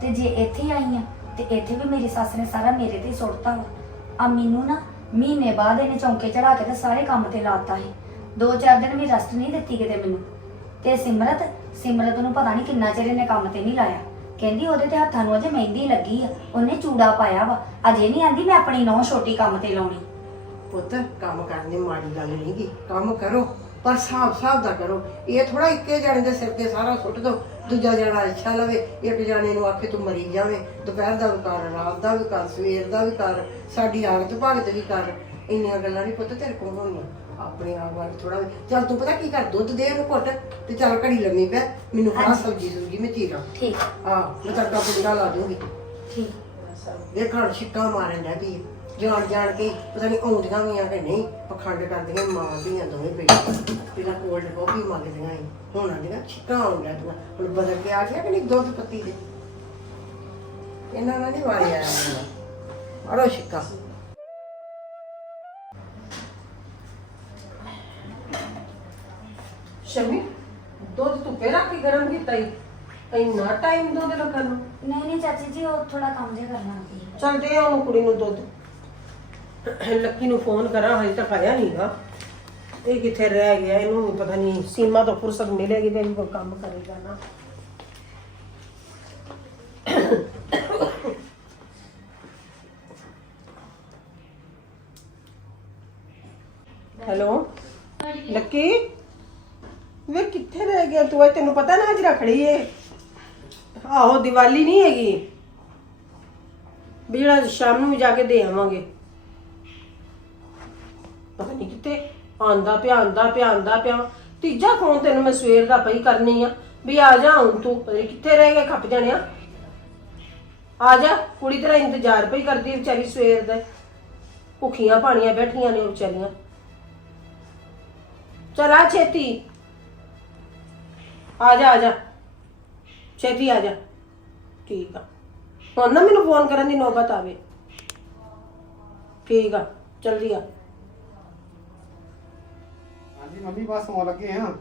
Speaker 2: ਤੇ ਜੇ ਇੱਥੇ ਆਈ ਆ, ਤੇ ਇੱਥੇ ਵੀ ਮੇਰੀ ਸੱਸ ਨੇ ਸਾਰਾ ਮੇਰੇ ਤੇ ਹੀ ਸੁੱਟਤਾ ਵਾ। ਆ ਮੈਨੂੰ ਨਾ ਮਹੀਨੇ ਬਾਅਦ ਇਹਨੇ ਚੌਂਕੇ ਚੜਾ ਕੇ ਤੇ ਸਾਰੇ ਕੰਮ ਤੇ ਲਾਤਾ ਸੀ। ਦੋ ਚਾਰ ਦਿਨ ਵੀ ਰੈਸਟ ਨਹੀਂ ਦਿੱਤੀ ਕਿਤੇ ਮੈਨੂੰ। ਤੇ ਸਿਮਰਤ ਸਿਮਰਤ ਨੂੰ ਪਤਾ ਨਹੀਂ ਕਿੰਨਾ ਚਿਰ ਇਹਨੇ ਕੰਮ ਤੇ ਨਹੀਂ ਲਾਇਆ। ਕਹਿੰਦੀ ਉਹਦੇ ਤੇ ਹੱਥਾਂ ਨੂੰ ਅਜੇ ਮਹਿੰਦੀ ਲੱਗੀ ਆ, ਉਹਨੇ ਚੂੜਾ ਪਾਇਆ ਵਾ। ਅਜੇ ਨਹੀਂ ਆਂਦੀ ਮੈਂ ਆਪਣੀ ਨੌ ਛੋਟੀ ਕੰਮ ਤੇ ਲਾਉਣੀ।
Speaker 1: ਪੁੱਤ, ਕੰਮ ਕਰਨ ਦੀ ਮਾੜੀ ਗੱਲ ਨਹੀਂਗੀ ਕੰਮ ਕਰੋ, ਪਰ ਹਿਸਾਬ ਹਿਸਾਬ ਦਾ ਕਰੋ। ਇਹ ਥੋੜਾ ਇੱਕੇ ਜਾਣੇ ਦੇ ਸਿਰ ਤੇ ਸਾਰਾ ਸੁੱਟ ਦੋ। ਦੂਜਾ ਜਣਾ ਅੱਛਾ ਲਵੇ ਇੱਕ ਜਾਣੇ ਨੂੰ ਆਖੇ ਤੂੰ ਮਰੀ ਜਾਵੇਂ। ਦੁਪਹਿਰ ਦਾ ਵੀ ਕਰ ਰਾਤ ਦਾ ਵੀ ਕਰ ਸਵੇਰ ਦਾ ਵੀ ਕਰ ਸਾਡੀ ਆਗਤ ਭਗਤ ਵੀ ਕਰ। ਇੰਨੀਆਂ ਗੱਲਾਂ ਨਹੀਂ ਪੁੱਤ ਤੇਰੇ ਕੋਲ ਹੋਣੀਆਂ। ਆਪਣੇ ਆਪ ਵੱਲ ਥੋੜਾ ਚੱਲ ਤੂੰ ਪਤਾ ਕੀ ਕਰ ਦੁੱਧ ਦੇ ਉਹਨੂੰ ਘੁੱਟ ਤੇ ਚੱਲ ਘੜੀ ਲੰਮੀ ਪੈ। ਮੈਨੂੰ ਹਾਂਜੀ। ਸਬਜੀ ਸੁਬਜੀ ਮੈਂ ਚੀਰਾਂ। ਠੀਕ। ਆ ਮੈਂ ਤੜਕਾ ਪੁੰਡਾ ਲਾ ਦੂੰਗੀ। ਠੀਕ। ਦੇਖਣ ਛਿੱਕਾ ਮਾਰਨ ਦਾ ਵੀ ਜਾਣ ਜਾਣ ਕੇ ਪਤਾ ਨਹੀਂ ਆਉਂਦੀਆਂ ਵੀ ਆ ਕਿ ਨਹੀਂ ਪਖੰਡ ਕਰਦੀਆਂ ਮਾਂ ਦੀਆਂ ਦੋਵੇਂ ਬੇਟੀਆਂ ਪਹਿਲਾਂ ਕੋਲਡ ਕਾਫੀ ਮੰਗਦੀਆਂ ਸੀ ਹੁਣ ਆਂਦੀਆਂ ਛਿੱਕਾ ਆਉਣ ਲੱਗੀਆਂ ਹੁਣ ਬਦਲ ਕੇ ਆ ਗਿਆ ਕਿ ਨਹੀਂ ਦੁੱਧ ਪੱਤੀ ਦੇ? ਇਹਨਾਂ ਨਾਲ ਨਹੀਂ ਵਾਰੀ ਆਇਆ ਅੜੋ ਛਿੱਕਾ। ਸ਼ਮੀ ਦੁੱਧ ਧੁੱਪੇ ਰੱਖ ਕੇ ਗਰਮ ਕੀਤਾ ਹੀ ਇੰਨਾ ਟਾਈਮ ਦੁੱਧ ਰੱਖਣ ਨੂੰ।
Speaker 2: ਨਹੀਂ ਨਹੀਂ ਚਾਚੀ ਜੀ ਉਹ ਥੋੜਾ ਕੰਮ ਜਿਹਾ ਕਰਨਾ ਸੀ।
Speaker 1: ਚੱਲ ਦੇ ਉਹਨੂੰ ਕੁੜੀ ਨੂੰ ਦੁੱਧ। ਲੱਕੀ ਨੂੰ ਫੋਨ ਕਰਾਂ, ਹਜੇ ਤੱਕ ਆਇਆ ਨਹੀਂਗਾ ਇਹ ਕਿੱਥੇ ਰਹਿ ਗਿਆ, ਇਹਨੂੰ ਪਤਾ ਨਹੀਂ ਸੀਮਾ ਤੋਂ ਫੁਰਸਤ ਮਿਲੇਗੀ ਤੇ ਇਹ ਕੰਮ ਕਰੇਗਾ ਨਾ। ਹੈਲੋ? ਲੱਕੀ? ਵੇ ਕਿੱਥੇ ਰਹਿ ਗਿਆ ਤੂੰ? ਅੱਜ ਤੈਨੂੰ ਪਤਾ ਨਾ ਅੱਜ ਰੱਖੜੀ ਏ। ਆਹੋ, ਦੀਵਾਲੀ ਨਹੀਂ ਹੈਗੀ। ਵੀ ਜਿਹੜਾ ਸ਼ਾਮ ਨੂੰ ਵੀ ਜਾ ਕੇ ਦੇ ਆਵਾਂਗੇ ਪਤਾ ਨਹੀਂ ਕਿੱਥੇ ਆਂਦਾ ਪਿਆ ਆਂਦਾ ਪਿਆ ਆਂਦਾ ਪਿਆ। ਤੀਜਾ ਫੋਨ ਤੈਨੂੰ ਮੈਂ ਸਵੇਰ ਦਾ ਪਈ ਕਰਨੀ ਆ, ਵੀ ਆ ਜਾ ਹੁਣ ਤੂੰ। ਪਤਾ ਨੀ ਕਿੱਥੇ ਰਹਿ ਗਿਆ ਖੱਪ ਜਾਣਿਆ। ਆ ਜਾ, ਕੁੜੀ ਤੇਰਾ ਇੰਤਜ਼ਾਰ ਪਈ ਕਰਦੀ ਹੈ ਵਿਚਾਰੀ ਸਵੇਰ ਦਾ। ਭੁੱਖੀਆਂ ਪਾਣੀਆਂ ਬੈਠੀਆਂ ਨੇ ਉਹ ਵਿਚਾਰੀਆਂ। ਚਲ ਆ ਛੇਤੀ। ਆ ਜਾ ਆ ਜਾ। ਛੇਤੀ ਆ ਜਾ। ਠੀਕ ਆ। ਹੁਣ ਨਾ ਮੈਨੂੰ ਫੋਨ ਕਰਨ ਦੀ ਨੌਬਤ ਆਵੇ। ਠੀਕ ਆ ਜਲਦੀ ਆ। ਹਾਂਜੀ, ਮੰਮੀ, ਬਸ ਆਉਣ ਲੱਗੇ ਆ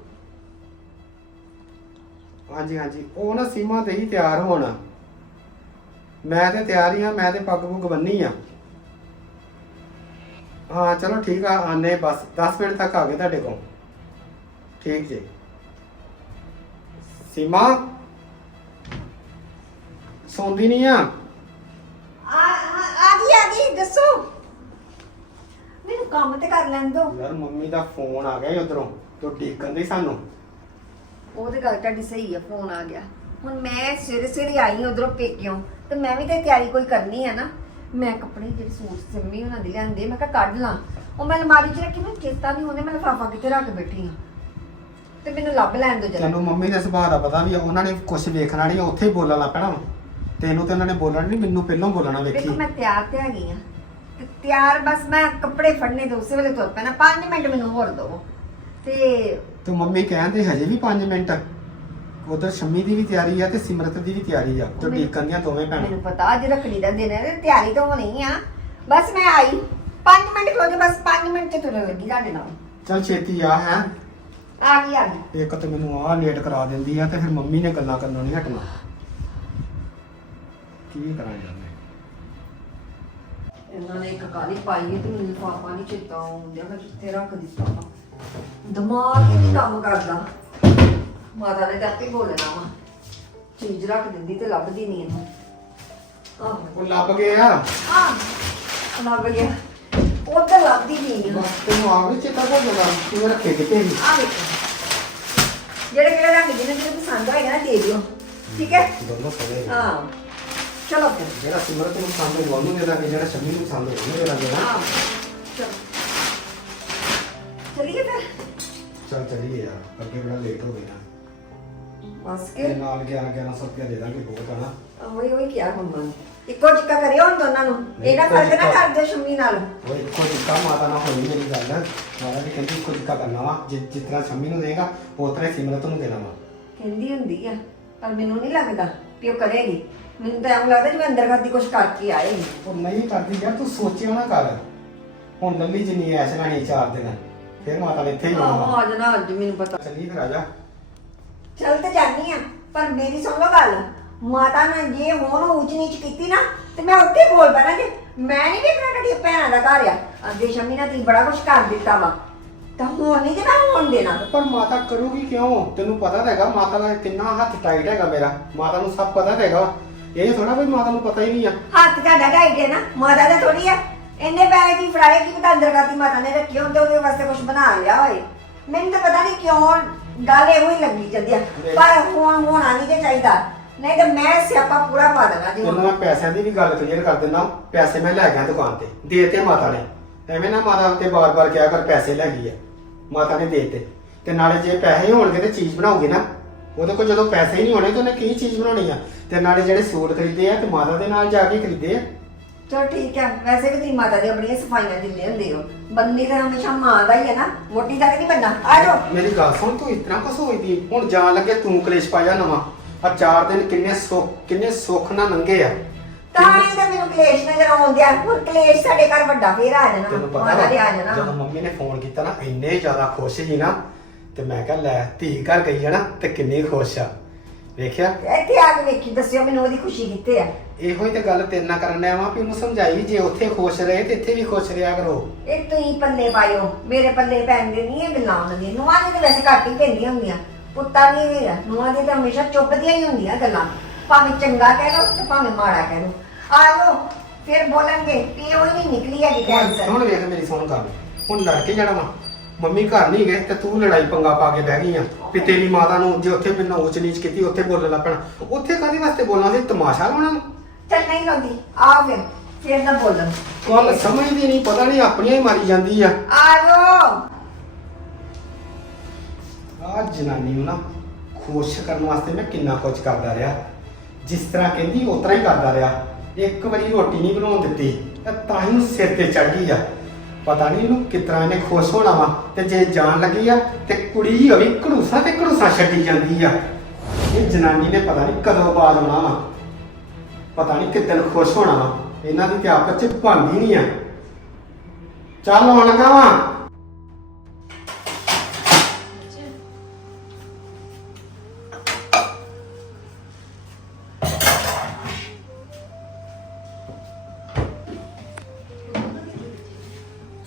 Speaker 1: ਹਾਂਜੀ ਹਾਂਜੀ। ਉਹ ਨਾ ਸੀਮਾ ਤੇ ਹੀ ਤਿਆਰ ਹੋਣ। ਮੈਂ ਤੇ ਤਿਆਰ ਹੀ ਆ ਮੈਂ ਤੇ ਪੱਗ ਪੁੱਗ ਬੰਨੀ ਆ। ਹਾਂ, ਚਲੋ ਠੀਕ ਆ, ਆਨੇ ਬਸ। 10 ਮਿੰਟ ਤੱਕ ਆ ਗਏ ਤੁਹਾਡੇ ਕੋਲ। ਠੀਕ ਜੀ। ਸੀਮਾ? ਸੌਂਦੀ ਨਹੀਂ ਆ?
Speaker 2: ਆ ਆ ਗਈ ਆ ਗਈ, ਦੱਸੋ। ਮੈਨੂੰ ਕੰਮ ਤੇ ਕਰ ਲੈਣ ਦੋ
Speaker 1: ਯਾਰ ਮੰਮੀ ਦਾ ਫੋਨ ਆ ਗਿਆ ਉਧਰੋਂ ਤੂੰ ਡੀਕਨ ਦੀ ਸਾਨੂੰ।
Speaker 2: ਉਹ ਤੇ ਗੱਲ ਤੁਹਾਡੀ ਸਹੀ ਆ ਫੋਨ ਆ ਗਿਆ। ਹੁਣ ਮੈਂ ਸਵੇਰੇ ਸਵੇਰੇ ਆਈ ਉਧਰੋਂ ਪੇਕਿਓ ਤੇ ਮੈਂ ਵੀ ਤੇ ਤਿਆਰੀ ਕੋਈ ਕਰਨੀ ਆ ਨਾ। ਮੈਂ ਕੱਪੜੇ ਜਿਹੜੇ ਸੂਟ ਸਿੰਮੀ ਉਹਨਾਂ ਦੇ ਲਿਆਂਦੇ ਮੈਂ ਕਿਹਾ ਕੱਢ ਲਾਂ। ਉਹ ਮੈਂ ਅਲਮਾਰੀ 'ਚ ਰੱਖੀ ਮੈਂ ਚੇਤਾ ਨਹੀਂ ਹੁੰਦੇ ਮੈਂ ਲਿਫਾਫਾ ਕਿੱਥੇ ਰੱਖ ਬੈਠੀ ਆ ਤੇ ਮੈਨੂੰ ਲੱਭ ਲੈਣ ਦੋ ਜਰਾ।
Speaker 1: ਤੈਨੂੰ ਮੰਮੀ ਦੇ ਸੁਭਾਅ ਦਾ ਪਤਾ ਵੀ ਆ, ਉਹਨਾਂ ਨੇ ਕੁਝ ਵੇਖਣਾ ਨਹੀਂ ਉੱਥੇ ਹੀ ਬੋਲਣ ਲੱਗ ਪੈਣਾ ਵਾ। ਤੈਨੂੰ ਤੇ ਉਹਨਾਂ ਨੇ ਬੋਲਣਾ ਨਹੀਂ ਮੈਨੂੰ ਪਹਿਲਾਂ ਬੋਲਣਾ ਵੇਖੀ। ਦੇਖੋ
Speaker 2: ਮੈਂ ਤਿਆਰ ਤੇ ਆ ਗਈ ਆ। ਤਿਆਰ ਬਸ ਮੈਂ ਕੱਪੜੇ ਫੜਨੇ ਦੋ ਉਸੇ ਵੇਲੇ ਤੁਰ ਪੈਣਾ। 5 ਮਿੰਟ ਮੈਨੂੰ ਹੋਰ ਦਿਓ
Speaker 1: ਤੇ ਤੂੰ ਮੰਮੀ ਕਹਿੰਦੇ ਹਜੇ ਵੀ 5 ਮਿੰਟ। ਉਧਰ ਸ਼ੰਮੀ ਦੀ ਵੀ ਤਿਆਰੀ ਆ ਤੇ ਸਿਮਰਤ ਦੀ ਵੀ ਤਿਆਰੀ ਆ। ਤੇ ਡੀਕਨ ਦੀਆਂ ਦੋਵੇਂ ਭੈਣਾਂ।
Speaker 2: ਮੈਨੂੰ ਪਤਾ ਅੱਜ ਰੱਖੜੀ ਦਾ ਦਿਨ ਹੈ ਤੇ ਤਿਆਰੀ ਤਾਂ ਹੋਣੀ ਆ। ਬਸ ਮੈਂ ਆਈ। 5 ਮਿੰਟ ਖਲੋ ਜਾ ਬਸ 5 ਮਿੰਟ ਚ ਤੁਰਨ ਲੱਗੀ ਤੁਹਾਡੇ ਨਾਲ।
Speaker 1: ਚਲ ਛੇਤੀ ਆ ਹੈ।
Speaker 2: ਆ ਗਈ ਆ ਗਈ।
Speaker 1: ਇੱਕ ਤੇ ਮੈਨੂੰ ਆਹ ਲੇਟ ਕਰਾ ਦਿੰਦੀ ਆ ਤੇ ਫਿਰ ਮੰਮੀ ਨੇ ਗੱਲਾਂ ਕਰਨੋਂ ਨਹੀਂ ਹਟਣਾ। ਕੀ ਕਰਾਂ ਯਾਰ?
Speaker 2: ਇਹਨਾਂ ਨੇ ਇੱਕ ਕਾਲੀ ਪਾਈ ਹੈ ਤੇ ਮੈਨੂੰ ਲਿਫਾਫਾ ਨਹੀਂ ਚੇਤਾ ਆਉਂਦਿਆ ਮੈਂ ਕਿੱਥੇ ਰੱਖ ਦਿੱਤਾ ਵਾ। ਦਿਮਾਗ ਹੀ ਨਹੀਂ ਕੰਮ ਕਰਦਾ। ਮਾਤਾ ਨੇ ਤਾਂ ਆਪੇ ਬੋਲਣਾ ਵਾ। ਚੀਜ਼ ਰੱਖ ਦਿੰਦੀ ਤੇ ਲੱਭਦੀ ਨਹੀਂ ਇਹਨੂੰ।
Speaker 1: ਆਹ। ਉਹ ਲੱਭ ਗਏ ਆ
Speaker 2: ਆ ਲੱਭ ਗਿਆ। ਉਹ ਤਾਂ ਲੱਭਦੀ ਨਹੀਂ ਆ।
Speaker 1: ਬਸ ਤੈਨੂੰ ਆ ਵੀ ਚੇਤਾ ਭੁੱਲ ਗਿਆ ਕਿਵੇਂ ਰੱਖੇ ਕਿਤੇ ਸੀ
Speaker 2: ਆ ਵੇਖੋ। ਜਿਹੜੇ ਕਿਹੜੇ ਰੰਗ ਜਿਹਨੇ ਜਿਹਨੇ ਪਸੰਦ ਹੋਏਗਾ ਨਾ ਦੇ ਦਿਓ। ਠੀਕ ਹੈ? ਦੋਨੋਂ। ਹਾਂ। ਚਲੋ ਫਿਰ।
Speaker 1: ਜਿਹੜਾ ਸਿਮਰਤ ਨੂੰ ਪਸੰਦ ਹੋਊਗਾ ਉਹਨੂੰ ਦੇ ਦਾਂਗੇ ਜਿਹੜਾ ਸ਼ੰਮੀ ਨੂੰ ਪਸੰਦ ਹੋਊਗਾ ਉਹਨੂੰ ਦੇ ਦਾਂਗੇ ਨਾ ਹਾਂ ਚਲੋ। ਚਲਿਏ ਫਿਰ? ਚੱਲ ਚੱਲੀਏ ਯਾਰ ਅੱਗੇ ਬੜਾ ਲੇਟ ਹੋ ਗਿਆ ਬਸ ਤੇ ਕੇ ਨਾਲ 11 1100 ਰੁਪਏ ਦੇ ਦਾਂਗੇ ਬਹੁਤ ਆ ਨਾ
Speaker 2: ਉਹੀ ਉਹੀ ਕਿਹਾ ਮੰਮਾ ਨੇ ਇੱਕੋ ਜਿੱਕਾ ਕਰਿਓ ਹੁਣ ਦੋਨਾਂ ਨੂੰ। ਇਹਨਾਂ ਇੱਕੋ ਫ਼ਰਕ ਨਾ ਜਿੱਕਾ। ਕਰਦੇ ਸ਼ੰਮੀ ਨਾਲ।
Speaker 1: ਉਹ ਇੱਕੋ ਜਿੱਕਾ ਮਾਤਾ ਨਾਲ ਹੋਈ ਮੇਰੀ ਗੱਲ। ਮਾਤਾ ਜੀ ਕਹਿੰਦੀ ਇੱਕੋ ਜਿੱਕਾ ਕਰਨਾ ਵਾ। ਜਿ- ਜਿਸ ਤਰ੍ਹਾਂ ਸ਼ੰਮੀ ਨੂੰ ਦੇਗਾ ਉਸ ਤਰ੍ਹਾਂ ਹੀ ਸਿਮਰਤ ਨੂੰ ਦੇਣਾ ਵਾ।
Speaker 2: ਕਹਿੰਦੀ ਹੁੰਦੀ ਆ ਪਰ ਮੈਨੂੰ ਨਹੀਂ ਲੱਗਦਾ ਕਿ ਉਹ ਕਰੇਗੀ। ਮੈਨੂੰ ਤਾਂ ਐਂ ਲੱਗਦਾ ਜਿਵੇਂ ਅੰਦਰ ਖਾਦੀ ਕੁਝ ਕਰਕੇ ਆਏਗੀ
Speaker 1: ਉਹ ਨਹੀਂ ਕਰਦੀ ਯਾਰ ਤੂੰ ਸੋਚਿਆ ਨਾ ਕਰ। ਹੁਣ ਲੱਲੀ ਜਿੰਨੀ ਐਸ ਲੈਣੀ ਚਾਰ ਦਿਨ ਫਿਰ ਮਾਤਾ ਨੇ ਇੱਥੇ ਹੀ
Speaker 2: ਆਉਣਾ ਵਾ ਆ ਜਾਣਾ ਅੱਜ ਮੈਨੂੰ ਪਤਾ।
Speaker 1: ਚੱਲੀ ਫਿਰ ਆ ਜਾ।
Speaker 2: ਚੱਲ ਤੇ ਜਾਨੀ ਆ ਪਰ ਮੇਰੀ ਸੁਣ ਲਓ ਗੱਲ। ਮਾਤਾ ਨੇ ਜੇ ਹੁਣ ਉੱਚ ਨੀਚ ਕੀਤੀ ਨਾ ਤੇ ਮੈਂ ਉੱਥੇ ਬੋਲ ਪੈਣਾ ਕਿ ਮੈਂ ਨਹੀਂ ਵੇਖਣਾ ਤੁਹਾਡੀ ਭੈਣਾਂ ਦਾ ਘਰ ਆ। ਅੱਗੇ ਸ਼ਮੀ ਨੇ ਤੀ ਬੜਾ ਕੁਝ ਕਰ ਦਿੱਤਾ ਵਾ। ਤਾਂ ਹੁਣ ਨਹੀਂ ਤੇ ਮੈਂ ਹੁਣ ਦੇਣਾ।
Speaker 1: ਪਰ ਮਾਤਾ ਕਰੂਗੀ ਕਿਉਂ? ਤੈਨੂੰ ਪਤਾ ਤਾਂ ਹੈਗਾ ਮਾਤਾ ਦਾ ਕਿੰਨਾ ਹੱਥ ਟਾਈਟ ਹੈਗਾ ਮੇਰਾ। ਮਾਤਾ ਨੂੰ ਸਭ ਪਤਾ ਤਾਂ ਹੈਗਾ। ਇਹ ਥੋੜਾ ਵੀ ਮਾਤਾ ਨੂੰ ਪਤਾ ਹੀ ਨਹੀਂ ਆ।
Speaker 2: ਹੱਥ ਤੁਹਾਡਾ ਢਾਈ ਦੇ ਨਾ ਮਾਤਾ ਦਾ ਥੋੜੀ ਆ। ਇੰਨੇ ਪੈਸੇ ਦੀ ਫੜਾਏ ਕੀ ਪਤਾ ਅੰਦਰ ਮਾਤਾ ਨੇ ਰੱਖੇ ਹੁੰਦੇ ਉਹਦੇ ਵਾਸਤੇ ਕੁਝ ਬਣਾ ਲਿਆ ਹੋਏ। ਮੈਨੂੰ ਤਾਂ ਪਤਾ ਨਹੀਂ ਕਿਉਂ ਗੱਲ ਇਹੋ ਹੀ ਲੱਗੀ ਜਾਂਦੀ ਆ। ਪਰ ਹੁਣ ਹੋਣਾ ਨਹੀਂ ਤੇ ਚਾਹੀਦਾ। ਨਹੀਂ ਤਾਂ ਮੈਂ ਸਿਆਪਾ ਪੂਰਾ ਪਾ ਦੇਣਾ ਜੀ
Speaker 1: ਮੈਂ ਪੈਸਿਆਂ ਦੀ ਵੀ ਗੱਲ ਕਲੀਅਰ ਕਰ ਦਿੰਦਾ ਪੈਸੇ ਮੈਂ ਲੈ ਗਿਆ ਦੁਕਾਨ ਤੇ ਦੇ ਤੇ ਮਾਤਾ ਨੇ। ਐਵੇਂ ਨਾ ਮਾਤਾ ਉੱਤੇ ਬਾਰ-ਬਾਰ ਕਿਹਾ ਕਰ ਪੈਸੇ ਲੈ ਗਈ ਆ। ਮਾਤਾ ਨੇ ਦੇ ਤੇ ਤੇ ਨਾਲੇ ਜੇ ਪੈਸੇ ਹੋਣਗੇ ਤੇ ਚੀਜ਼ ਬਣਾਉਗੀ ਨਾ ਉਹਦੇ ਕੋਲ ਜਦੋਂ ਪੈਸੇ ਹੀ ਨਹੀਂ ਹੋਣੇ ਤੇ ਉਹਨੇ ਕੀ ਚੀਜ਼ ਬਣਾਉਣੀ ਆ? ਤੇ ਨਾਲੇ ਜਿਹੜੇ ਸੂਟ ਖਰੀਦੇ ਆ ਤੇ ਮਾਤਾ ਦੇ ਨਾਲ ਜਾ ਕੇ ਖਰੀਦੇ ਆ।
Speaker 2: ਚਲੋ ਠੀਕ ਹੈ ਵੈਸੇ ਵੀ ਤੇਰੀ ਮਾਤਾ ਦੀ ਆਪਣੀਆਂ ਸਫਾਈਆਂ ਦਿੰਦੇ ਹੁੰਦੇ ਹੋ ਬੰਨੀ ਤਾਂ ਹਮੇਸ਼ਾ ਮਾਂ ਦਾ ਹੀ ਹੈ ਨਾ ਮੋਟੀ ਦਾ ਨਹੀਂ ਬੰਨਾ ਆ ਜਾਓ।
Speaker 1: ਮੇਰੀ ਗੱਲ ਸੁਣ ਤੂੰ ਇਤਨਾ ਕੁ ਸੋਚਦੀ? ਹੁਣ ਜਾਣ ਲੱਗੇ ਤੂੰ ਕਲੇਸ਼ ਪਾਇਆ ਨਵਾਂ ਆ ਚਾਰ ਦਿਨ ਕਿੰਨੇ ਸੁੱਖ ਕਿੰਨੇ ਸੁੱਖ ਨਾਲ ਲੰਘੇ ਆ।
Speaker 2: ਤਾਂ ਹੀ ਤਾਂ ਮੈਨੂੰ ਕਲੇਸ਼ ਨਜ਼ਰ ਆਉਂਦਿਆ ਹੁਣ ਕਲੇਸ਼ ਸਾਡੇ ਘਰ ਵੱਡਾ ਫੇਰ ਆ ਜਾਣਾ
Speaker 1: ਤੈਨੂੰ ਪਤਾ ਮਾਤਾ ਦੇ ਆ ਵਾ, ਜਾਣਾ। ਜਦੋਂ ਮੰਮੀ ਨੇ ਫੋਨ ਕੀਤਾ ਨਾ ਇੰਨੇ ਜ਼ਿਆਦਾ ਖੁਸ਼ ਸੀ ਨਾ ਤੇ ਮੈਂ ਕਿਹਾ ਲੈ ਧੀ ਘਰ ਗਈ ਹੈ ਨਾ ਤੇ ਕਿੰਨੀ ਖੁਸ਼ ਆ। ਵੇਖਿਆ?
Speaker 2: ਇੱਥੇ ਆ ਕੇ ਵੇਖੀ ਦੱਸਿਓ ਮੈਨੂੰ ਉਹਦੀ ਖੁਸ਼ੀ ਕਿੱਥੇ ਆ।
Speaker 1: ਇਹੋ ਹੀ ਤੇ ਗੱਲ ਤੇਰੇ ਨਾਲ ਕਰਨ ਡਿਆ ਵਾਂ ਵੀ ਉਹਨੂੰ ਸਮਝਾਈ ਜੇ ਉੱਥੇ ਖੁਸ਼ ਰਹੇ ਤੇ ਇੱਥੇ ਵੀ ਖੁਸ਼ ਰਿਹਾ ਕਰੋ।
Speaker 2: ਇਹ ਤੁਸੀਂ ਪੱਲੇ ਪਾਇਓ ਮੇਰੇ ਪੱਲੇ ਪੈਂਦੇ ਨਹੀਂ ਇਹ ਗੱਲਾਂ ਉਹਨਾਂ ਦੀਆਂ ਨੂੰਹਾਂ ਦੀ ਤਾਂ ਵੈਸੇ ਘੱਟ ਹੀ ਪੈਂਦੀਆਂ ਹੁੰਦੀਆਂ ਪੁੱਤਾਂ ਨਹੀਂ ਆ। ਨੂੰਹਾਂ ਦੀ ਤਾਂ ਹਮੇਸ਼ਾ ਚੁੱਪਦੀਆਂ ਹੀ ਹੁੰਦੀਆਂ ਗੱਲਾਂ। ਭਾਵੇਂ ਚੰਗਾ ਕਹਿ ਲਓ ਤੇ ਭਾਵੇਂ ਮਾੜਾ ਕਹਿ ਲਓ। ਆ ਜਾਓ ਫਿਰ ਬੋਲਣਗੇ ਵੀ ਉਹ ਹੀ ਨਹੀਂ ਨਿਕਲੀ ਹੈਗੀ
Speaker 1: ਕੈਂਸਰ ਹੁਣ ਵੇਖ ਮੇਰੀ ਸੁਣ ਗੱਲ। ਹੁਣ ਲੜ ਕੇ ਜਾਣਾ ਵਾ। ਮੰਮੀ ਘਰ ਨਹੀਂ ਗਏ ਤੇ ਤੂੰ ਲੜਾਈ ਪੰਗਾ ਪਾ ਕੇ ਬਹਿ ਗਈ ਆ ਵੀ ਤੇਰੀ ਮਾਤਾ ਨੂੰ ਜੇ ਉੱਥੇ ਮੈਨੂੰ ਉੱਚ ਨੀਚ ਕੀਤੀ ਉੱਥੇ ਬੋਲਣ ਲੱਗ ਪੈਣਾ। ਉੱਥੇ ਕਾਹਦੇ ਵਾਸਤੇ ਬੋਲਣਾ? ਸੀ ਤਮਾਸ਼ਾ ਲਾਉਣਾ।
Speaker 2: ਚੱਲ ਨਹੀਂ ਲਾਉਂਦੀ। ਆ ਫਿਰ ਫਿਰ ਨਾ ਬੋਲਣ।
Speaker 1: ਗੱਲ ਸਮਝਦੀ ਨਹੀਂ ਪਤਾ ਨਹੀਂ ਆਪਣੀਆਂ ਹੀ ਮਾਰੀ ਜਾਂਦੀ ਆ।
Speaker 2: ਆ ਜਾਓ
Speaker 1: ਆ ਜਨਾਨੀ ਨੂੰ ਨਾ ਖੁਸ਼ ਕਰਨ ਵਾਸਤੇ ਮੈਂ ਕਿੰਨਾ ਕੁਝ ਕਰਦਾ ਰਿਹਾ। ਜਿਸ ਤਰ੍ਹਾਂ ਕਹਿੰਦੀ ਉਸ ਤਰ੍ਹਾਂ ਹੀ ਕਰਦਾ ਰਿਹਾ। ਇੱਕ ਵਾਰੀ ਰੋਟੀ ਨਹੀਂ ਬਣਾਉਣ ਦਿੱਤੀ ਤੇ ਤਾਂ ਹੀ ਸਿਰ ਤੇ ਚੜ ਗਈ ਆ। ਪਤਾ ਨਹੀਂ ਇਹਨੂੰ ਕਿਤਨਾ ਇਹਨੇ ਖੁਸ਼ ਹੋਣਾ ਵਾ, ਤੇ ਜੇ ਜਾਣ ਲੱਗੀ ਆ, ਤੇ ਕੁੜੀ ਹੋਈ ਘੜੂਸਾ ਤੇ ਘੜੂਸਾ ਛੱਡੀ ਜਾਂਦੀ ਆ। ਇਹ ਜਨਾਨੀ ਨੇ ਪਤਾ ਨਹੀਂ ਕਦੋਂ ਬਾਜ ਆਉਣਾ ਵਾ। ਪਤਾ ਨਹੀਂ ਕਿੱਦਣ ਖੁਸ਼ ਹੋਣਾ ਵਾ। ਇਹਨਾਂ ਦੀ ਤੇ ਆਪਸ ਚ ਬਣਦੀ ਨਹੀਂ ਆ। ਚੱਲ ਆਉਣ ਲੱਗਾ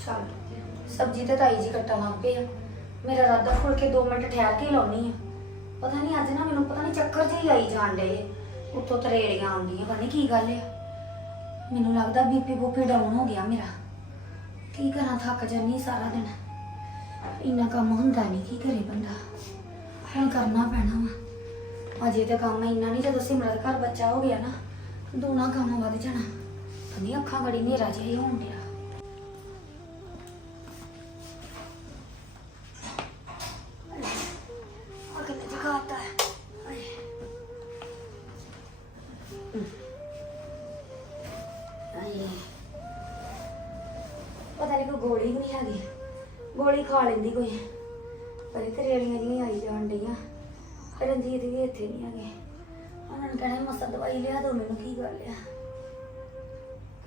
Speaker 2: ਚੱਲ, ਸਬਜ਼ੀ ਤੇ ਤਾਈ ਜੀ ਕੱਟਣ ਲੱਗ ਪਏ ਆ। ਮੇਰਾ ਰਾਦਾ ਫੁੱਲ ਕੇ 2 ਮਿੰਟ ਠਹਿਰ ਕੇ ਲਾਉਣੀ ਆ। ਪਤਾ ਨਹੀਂ ਅੱਜ ਨਾ ਮੈਨੂੰ ਪਤਾ ਨਹੀਂ ਚੱਕਰ ਜਿਹੀ ਆਈ ਜਾਣ ਡਏ ਉੱਤੋਂ ਤਰੇੜੀਆਂ ਆਉਂਦੀਆਂ, ਪਤਾ ਨਹੀਂ ਕੀ ਗੱਲ ਆ। ਮੈਨੂੰ ਲੱਗਦਾ ਬੀਪੀ ਬੂਪੀ ਡਾਊਨ ਹੋ ਗਿਆ ਮੇਰਾ। ਕੀ ਕਰਾਂ, ਥੱਕ ਜੰਨੀ ਸਾਰਾ ਦਿਨ। ਇੰਨਾ ਕੰਮ ਹੁੰਦਾ ਨਹੀਂ ਕੀ ਕਰੇ ਬੰਦਾ? ਹੁਣ ਕਰਨਾ ਪੈਣਾ ਵਾ। ਅਜੇ ਤਾਂ ਕੰਮ ਇੰਨਾ ਨਹੀਂ ਜਦੋਂ ਸਿਮਰਤ ਘਰ ਬੱਚਾ ਹੋ ਗਿਆ ਨਾ ਦੂਣਾ ਕੰਮ ਵੱਧ ਜਾਣਾ। ਕਹਿੰਦੀ ਅੱਖਾਂ ਬੜੀ ਨੇਰਾ ਜਿਹਾ ਹੋਣ ਡਿਆ। ਆਏ ਪਤਾ ਨਹੀਂ ਕੋਈ ਗੋਲੀ ਵੀ ਨਹੀਂ ਹੈਗੀ। ਗੋਲੀ ਖਾ ਲੈਂਦੀ ਕੋਈ। ਪਰ ਇਹ ਤਰੇੜੀਆਂ ਜਿਹੀਆਂ ਆਈ ਜਾਣ ਡਈਆਂ। ਰਣਜੀਤ ਵੀ ਇੱਥੇ ਨਹੀਂ ਹੈਗੇ। ਉਹਨਾਂ ਨੇ ਕਹਿਣਾ ਮਸਾ ਦਵਾਈ ਲਿਆ ਦੋ, ਮੈਨੂੰ ਕੀ ਗੱਲ ਆ?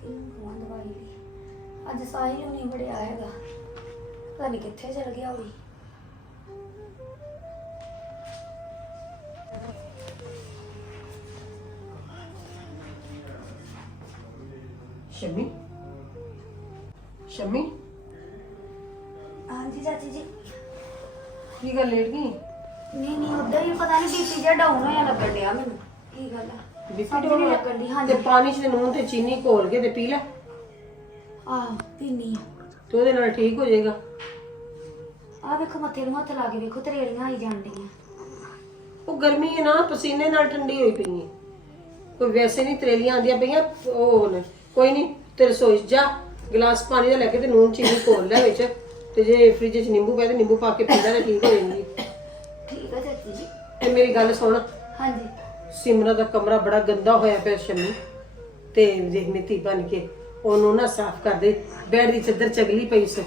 Speaker 2: ਕਿਹਨੂੰ ਕਹਾਂ ਦਵਾਈ ਲਈ ਅੱਜ ਸਾਹਿਲ ਨੂੰ ਨਹੀਂ ਬੜਿਆ ਹੈਗਾ। ਪਤਾ ਨਹੀਂ ਕਿੱਥੇ ਚਲ ਗਿਆ ਹੋਈ
Speaker 1: ਸ਼ਮੀ? ਸ਼ਮੀ?
Speaker 2: ਹਾਂਜੀ ਚਾਚੀ ਜੀ।
Speaker 1: ਕੀ ਗੱਲ ਲੇਟ ਗਈ?
Speaker 2: ਨਹੀਂ ਨਹੀਂ ਉਦਾਂ ਹੀ ਪਤਾ ਨਹੀਂ ਬੀਪੀ ਜਿਹਾ ਡਾਊਨ ਹੋਇਆ ਲੱਗਣ ਡਿਆ ਮੈਨੂੰ। ਕੀ ਗੱਲ ਆ?
Speaker 1: ਬੀਪੀ ਸਮਝ ਡਾਊਨ ਨਹੀਂ ਹੋਇਆ? ਲੱਗਣ ਦੀ ਤੇ ਹਾਂਜੀ ਪਾਣੀ 'ਚ ਨੂਨ ਤੇ ਚੀਨੀ ਘੋਲ ਕੇ ਤੇ ਪੀ ਲੈ।
Speaker 2: ਆਹ ਪੀਨੀ ਆ।
Speaker 1: ਤੇ ਉਹਦੇ ਨਾਲ ਠੀਕ ਹੋ ਜਾਏਗਾ।
Speaker 2: ਆਹ ਵੇਖੋ ਮੱਥੇ ਨੂੰ ਹੱਥ ਲਾ ਕੇ ਵੇਖੋ ਤਰੇੜੀਆਂ ਆਈ ਜਾਣ ਡਈਆਂ।
Speaker 1: ਉਹ ਗਰਮੀ ਹੈ ਨਾ ਪਸੀਨੇ ਨਾਲ ਠੰਡੀ ਹੋਈ ਪਈ ਹੈ। ਕੋਈ ਵੈਸੇ ਨਹੀਂ ਤਰੇਲੀਆਂ ਆਉਂਦੀਆਂ ਪਈਆਂ ਉਹ ਨੇ ਕੋਈ ਨਹੀਂ ਤੇ ਰਸੋਈ 'ਚ ਜਾ ਗਲਾਸ ਪਾਣੀ ਦਾ ਲੈ ਕੇ ਤੇ ਨੂਨ ਚੀਨੀ ਘੋਲ ਲੈ ਵਿੱਚ ਤੇ ਜੇ ਫ੍ਰਿਜ 'ਚ ਨਿੰਬੂ ਪਿਆ ਤੇ ਨਿੰਬੂ ਪਾ ਕੇ ਪੀ ਲੈ ਤੇ ਠੀਕ ਹੋ ਜਾਏਗੀ
Speaker 2: ਠੀਕ ਆ ਚਾਚੀ ਜੀ।
Speaker 1: ਤੇ ਮੇਰੀ ਗੱਲ ਸੁਣ। ਹਾਂਜੀ। ਸਿਮਰਾ ਦਾ ਕਮਰਾ ਬੜਾ ਗੰਦਾ ਹੋਇਆ ਪਿਆ ਸ਼ਮੀ। ਤੇ ਦੇਖ ਮਿੱਟੀ ਬਣ ਕੇ ਉਹਨੂੰ ਨਾ ਸਾਫ਼ ਕਰ ਦੇ ਬੈੱਡ ਦੀ ਚੱਦਰ ਚਗਲੀ ਪਈ ਸੀ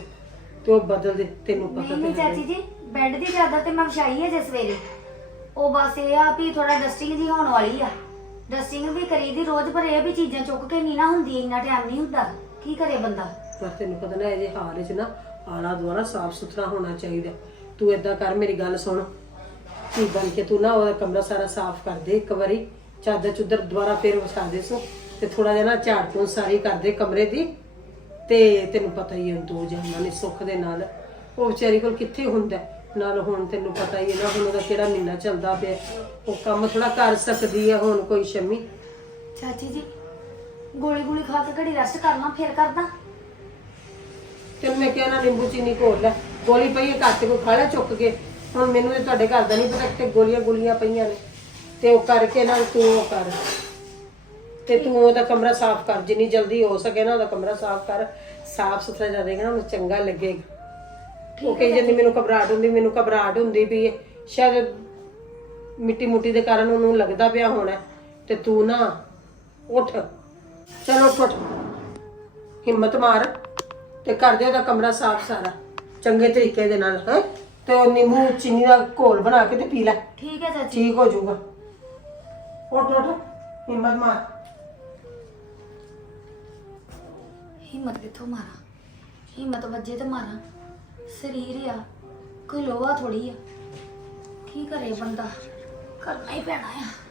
Speaker 1: ਤੇ ਉਹ ਬਦਲ ਦੇ ਤੈਨੂੰ ਪਤਾ ਨਹੀਂ
Speaker 2: ਨਹੀਂ ਤੇ ਹੈ। ਚਾਚੀ ਜੀ ਬੈੱਡ ਦੀ ਚਾਦਰ ਤੇ ਮੈਂ ਵਿਛਾਈ ਹੈ ਜੇ ਸਵੇਰੇ। ਉਹ ਬਸ ਇਹ ਆ ਵੀ ਥੋੜਾ ਡਸਟਿੰਗ ਜੀ ਹੋਣ ਵਾਲੀ ਆ। ਡਸਟਿੰਗ ਵੀ ਕਰੀਦੀ ਰੋਜ਼, ਪਰ ਇਹ ਵੀ ਚੀਜ਼ਾਂ ਚੁੱਕ ਕੇ ਨਹੀਂ ਨਾ ਹੁੰਦੀ, ਇੰਨਾ ਟਾਈਮ ਨਹੀਂ ਹੁੰਦਾ। ਕੀ ਕਰੇ ਬੰਦਾ?
Speaker 1: ਪਰ ਤੈਨੂੰ ਪਤਾ ਨਾ, ਇਹਦੇ ਹਾਲ ਵਿੱਚ ਨਾ ਆਲਾ ਦੁਆਲਾ ਸਾਫ਼ ਸੁਥਰਾ ਹੋਣਾ ਚਾਹੀਦਾ। ਤੂੰ ਏਦਾਂ ਕਰ, ਮੇਰੀ ਗੱਲ ਸੁਣ। ਕੀ ਬਣ ਕੇ ਤੂੰ ਨਾ ਉਹਦਾ ਕਮਰਾ ਸਾਰਾ ਸਾਫ਼ ਕਰ ਦੇ ਇੱਕ ਵਾਰੀ। ਚਾਦਰ ਚੁੱਦਰ ਦੁਬਾਰਾ ਫੇਰ ਵਿਛਾ ਦੇ ਸੋ। ਤੇ ਥੋੜਾ ਜਿਹਾ ਨਾ ਝਾੜ ਪੂੰਝ ਸਾਰੀ ਕਰ ਦੇ ਕਮਰੇ ਦੀ। ਤੇ ਤੈਨੂੰ ਪਤਾ ਹੀ ਹੈ ਦੋ ਜਹਾਨਾਂ ਨੇ ਸੁੱਖ ਦੇ ਨਾਲ। ਉਹ ਵਿਚਾਰੀ ਕੋਲ ਕਿੱਥੇ ਹੁੰਦਾ? ਹੈ? ਨਾਲ ਹੁਣ ਤੈਨੂੰ ਪਤਾ ਹੀ ਹੈ ਨਾ ਹੁਣ ਉਹਦਾ ਕਿਹੜਾ ਮਹੀਨਾ ਚੱਲਦਾ ਪਿਆ। ਉਹ ਕੰਮ ਥੋੜਾ ਕਰ ਸਕਦੀ ਹੈ ਹੁਣ ਕੋਈ ਸ਼ਮੀ।
Speaker 2: ਚਾਚੀ ਜੀ ਗੋਲੀ ਗੋਲੀ ਖਾ ਕੇ ਘੜੀ ਰੈਸਟ ਕਰਨਾ ਫਿਰ ਕਰਦਾ।
Speaker 1: ਤੈਨੂੰ ਮੈਂ ਕਿਹਾ ਨਾ ਨਿੰਬੂ ਚੀਨੀ ਘੋਲ ਲੈ। ਗੋਲੀ ਪਈ ਹੈ ਕੋ ਖਾ ਲੈ ਚੁੱਕ ਕੇ? ਹੁਣ ਮੈਨੂੰ ਤੇ ਤੁਹਾਡੇ ਘਰ ਦਾ ਨਹੀਂ ਪਤਾ ਕਿ ਗੋਲੀਆਂ ਗੋਲੀਆਂ ਪਈਆਂ ਨੇ। ਤੇ ਉਹ ਕਰਕੇ ਨਾ ਤੂੰ ਉਹ ਕਰ। ਤੇ ਤੂੰ ਉਹਦਾ ਕਮਰਾ ਸਾਫ਼ ਕਰ ਜਿੰਨੀ ਜਲਦੀ ਹੋ ਸਕੇ ਨਾ ਉਹਦਾ ਕਮਰਾ ਸਾਫ਼ ਕਰ। ਸਾਫ਼ ਸੁਥਰਾ ਨਾ ਉਹਨੂੰ ਚੰਗਾ ਲੱਗੇਗਾ। ਉਹ ਕਹੀ ਜਾਂਦੀ ਮੈਨੂੰ ਘਬਰਾਹਟ ਹੁੰਦੀ ਮੈਨੂੰ ਘਬਰਾਹਟ ਹੁੰਦੀ ਵੀ ਹੈ। ਸ਼ਾਇਦ ਮਿੱਟੀ ਮੁੱਟੀ ਦੇ ਕਾਰਨ ਉਹਨੂੰ ਲੱਗਦਾ ਪਿਆ ਹੋਣਾ ਤੇ ਤੂੰ ਨਾ ਉੱਠ। ਚਲੋ ਉੱਠ ਉੱਠ। ਹਿੰਮਤ ਮਾਰ ਤੇ ਕਰ ਦੇ ਉਹਦਾ ਕਮਰਾ ਸਾਫ਼ ਸਾਰਾ ਚੰਗੇ ਤਰੀਕੇ ਦੇ ਨਾਲ ਹੈ? ਤੇ ਉਹ ਨਿੰਬੂ ਚੀਨੀ ਦਾ ਘੋਲ ਬਣਾ ਕੇ ਤੇ ਪੀ ਲੈ। ਠੀਕ ਹੈ ਚਾਚੀ। ਠੀਕ ਹੋ ਜਾਊਗਾ। ਉੱਠ ਉੱਠ। ਹਿੰਮਤ ਮਾਰ।
Speaker 2: ਹਿੰਮਤ ਕਿੱਥੋਂ ਮਾਰਾਂ? ਹਿੰਮਤ ਵੱਜੇ ਤੇ ਮਾਰਾਂ। ਸਰੀਰ ਆ ਕੋਈ ਲੋਹਾ ਥੋੜੀ ਆ। ਕੀ ਕਰੇ ਬੰਦਾ? ਕਰਨਾ ਹੀ ਪੈਣਾ ਆ।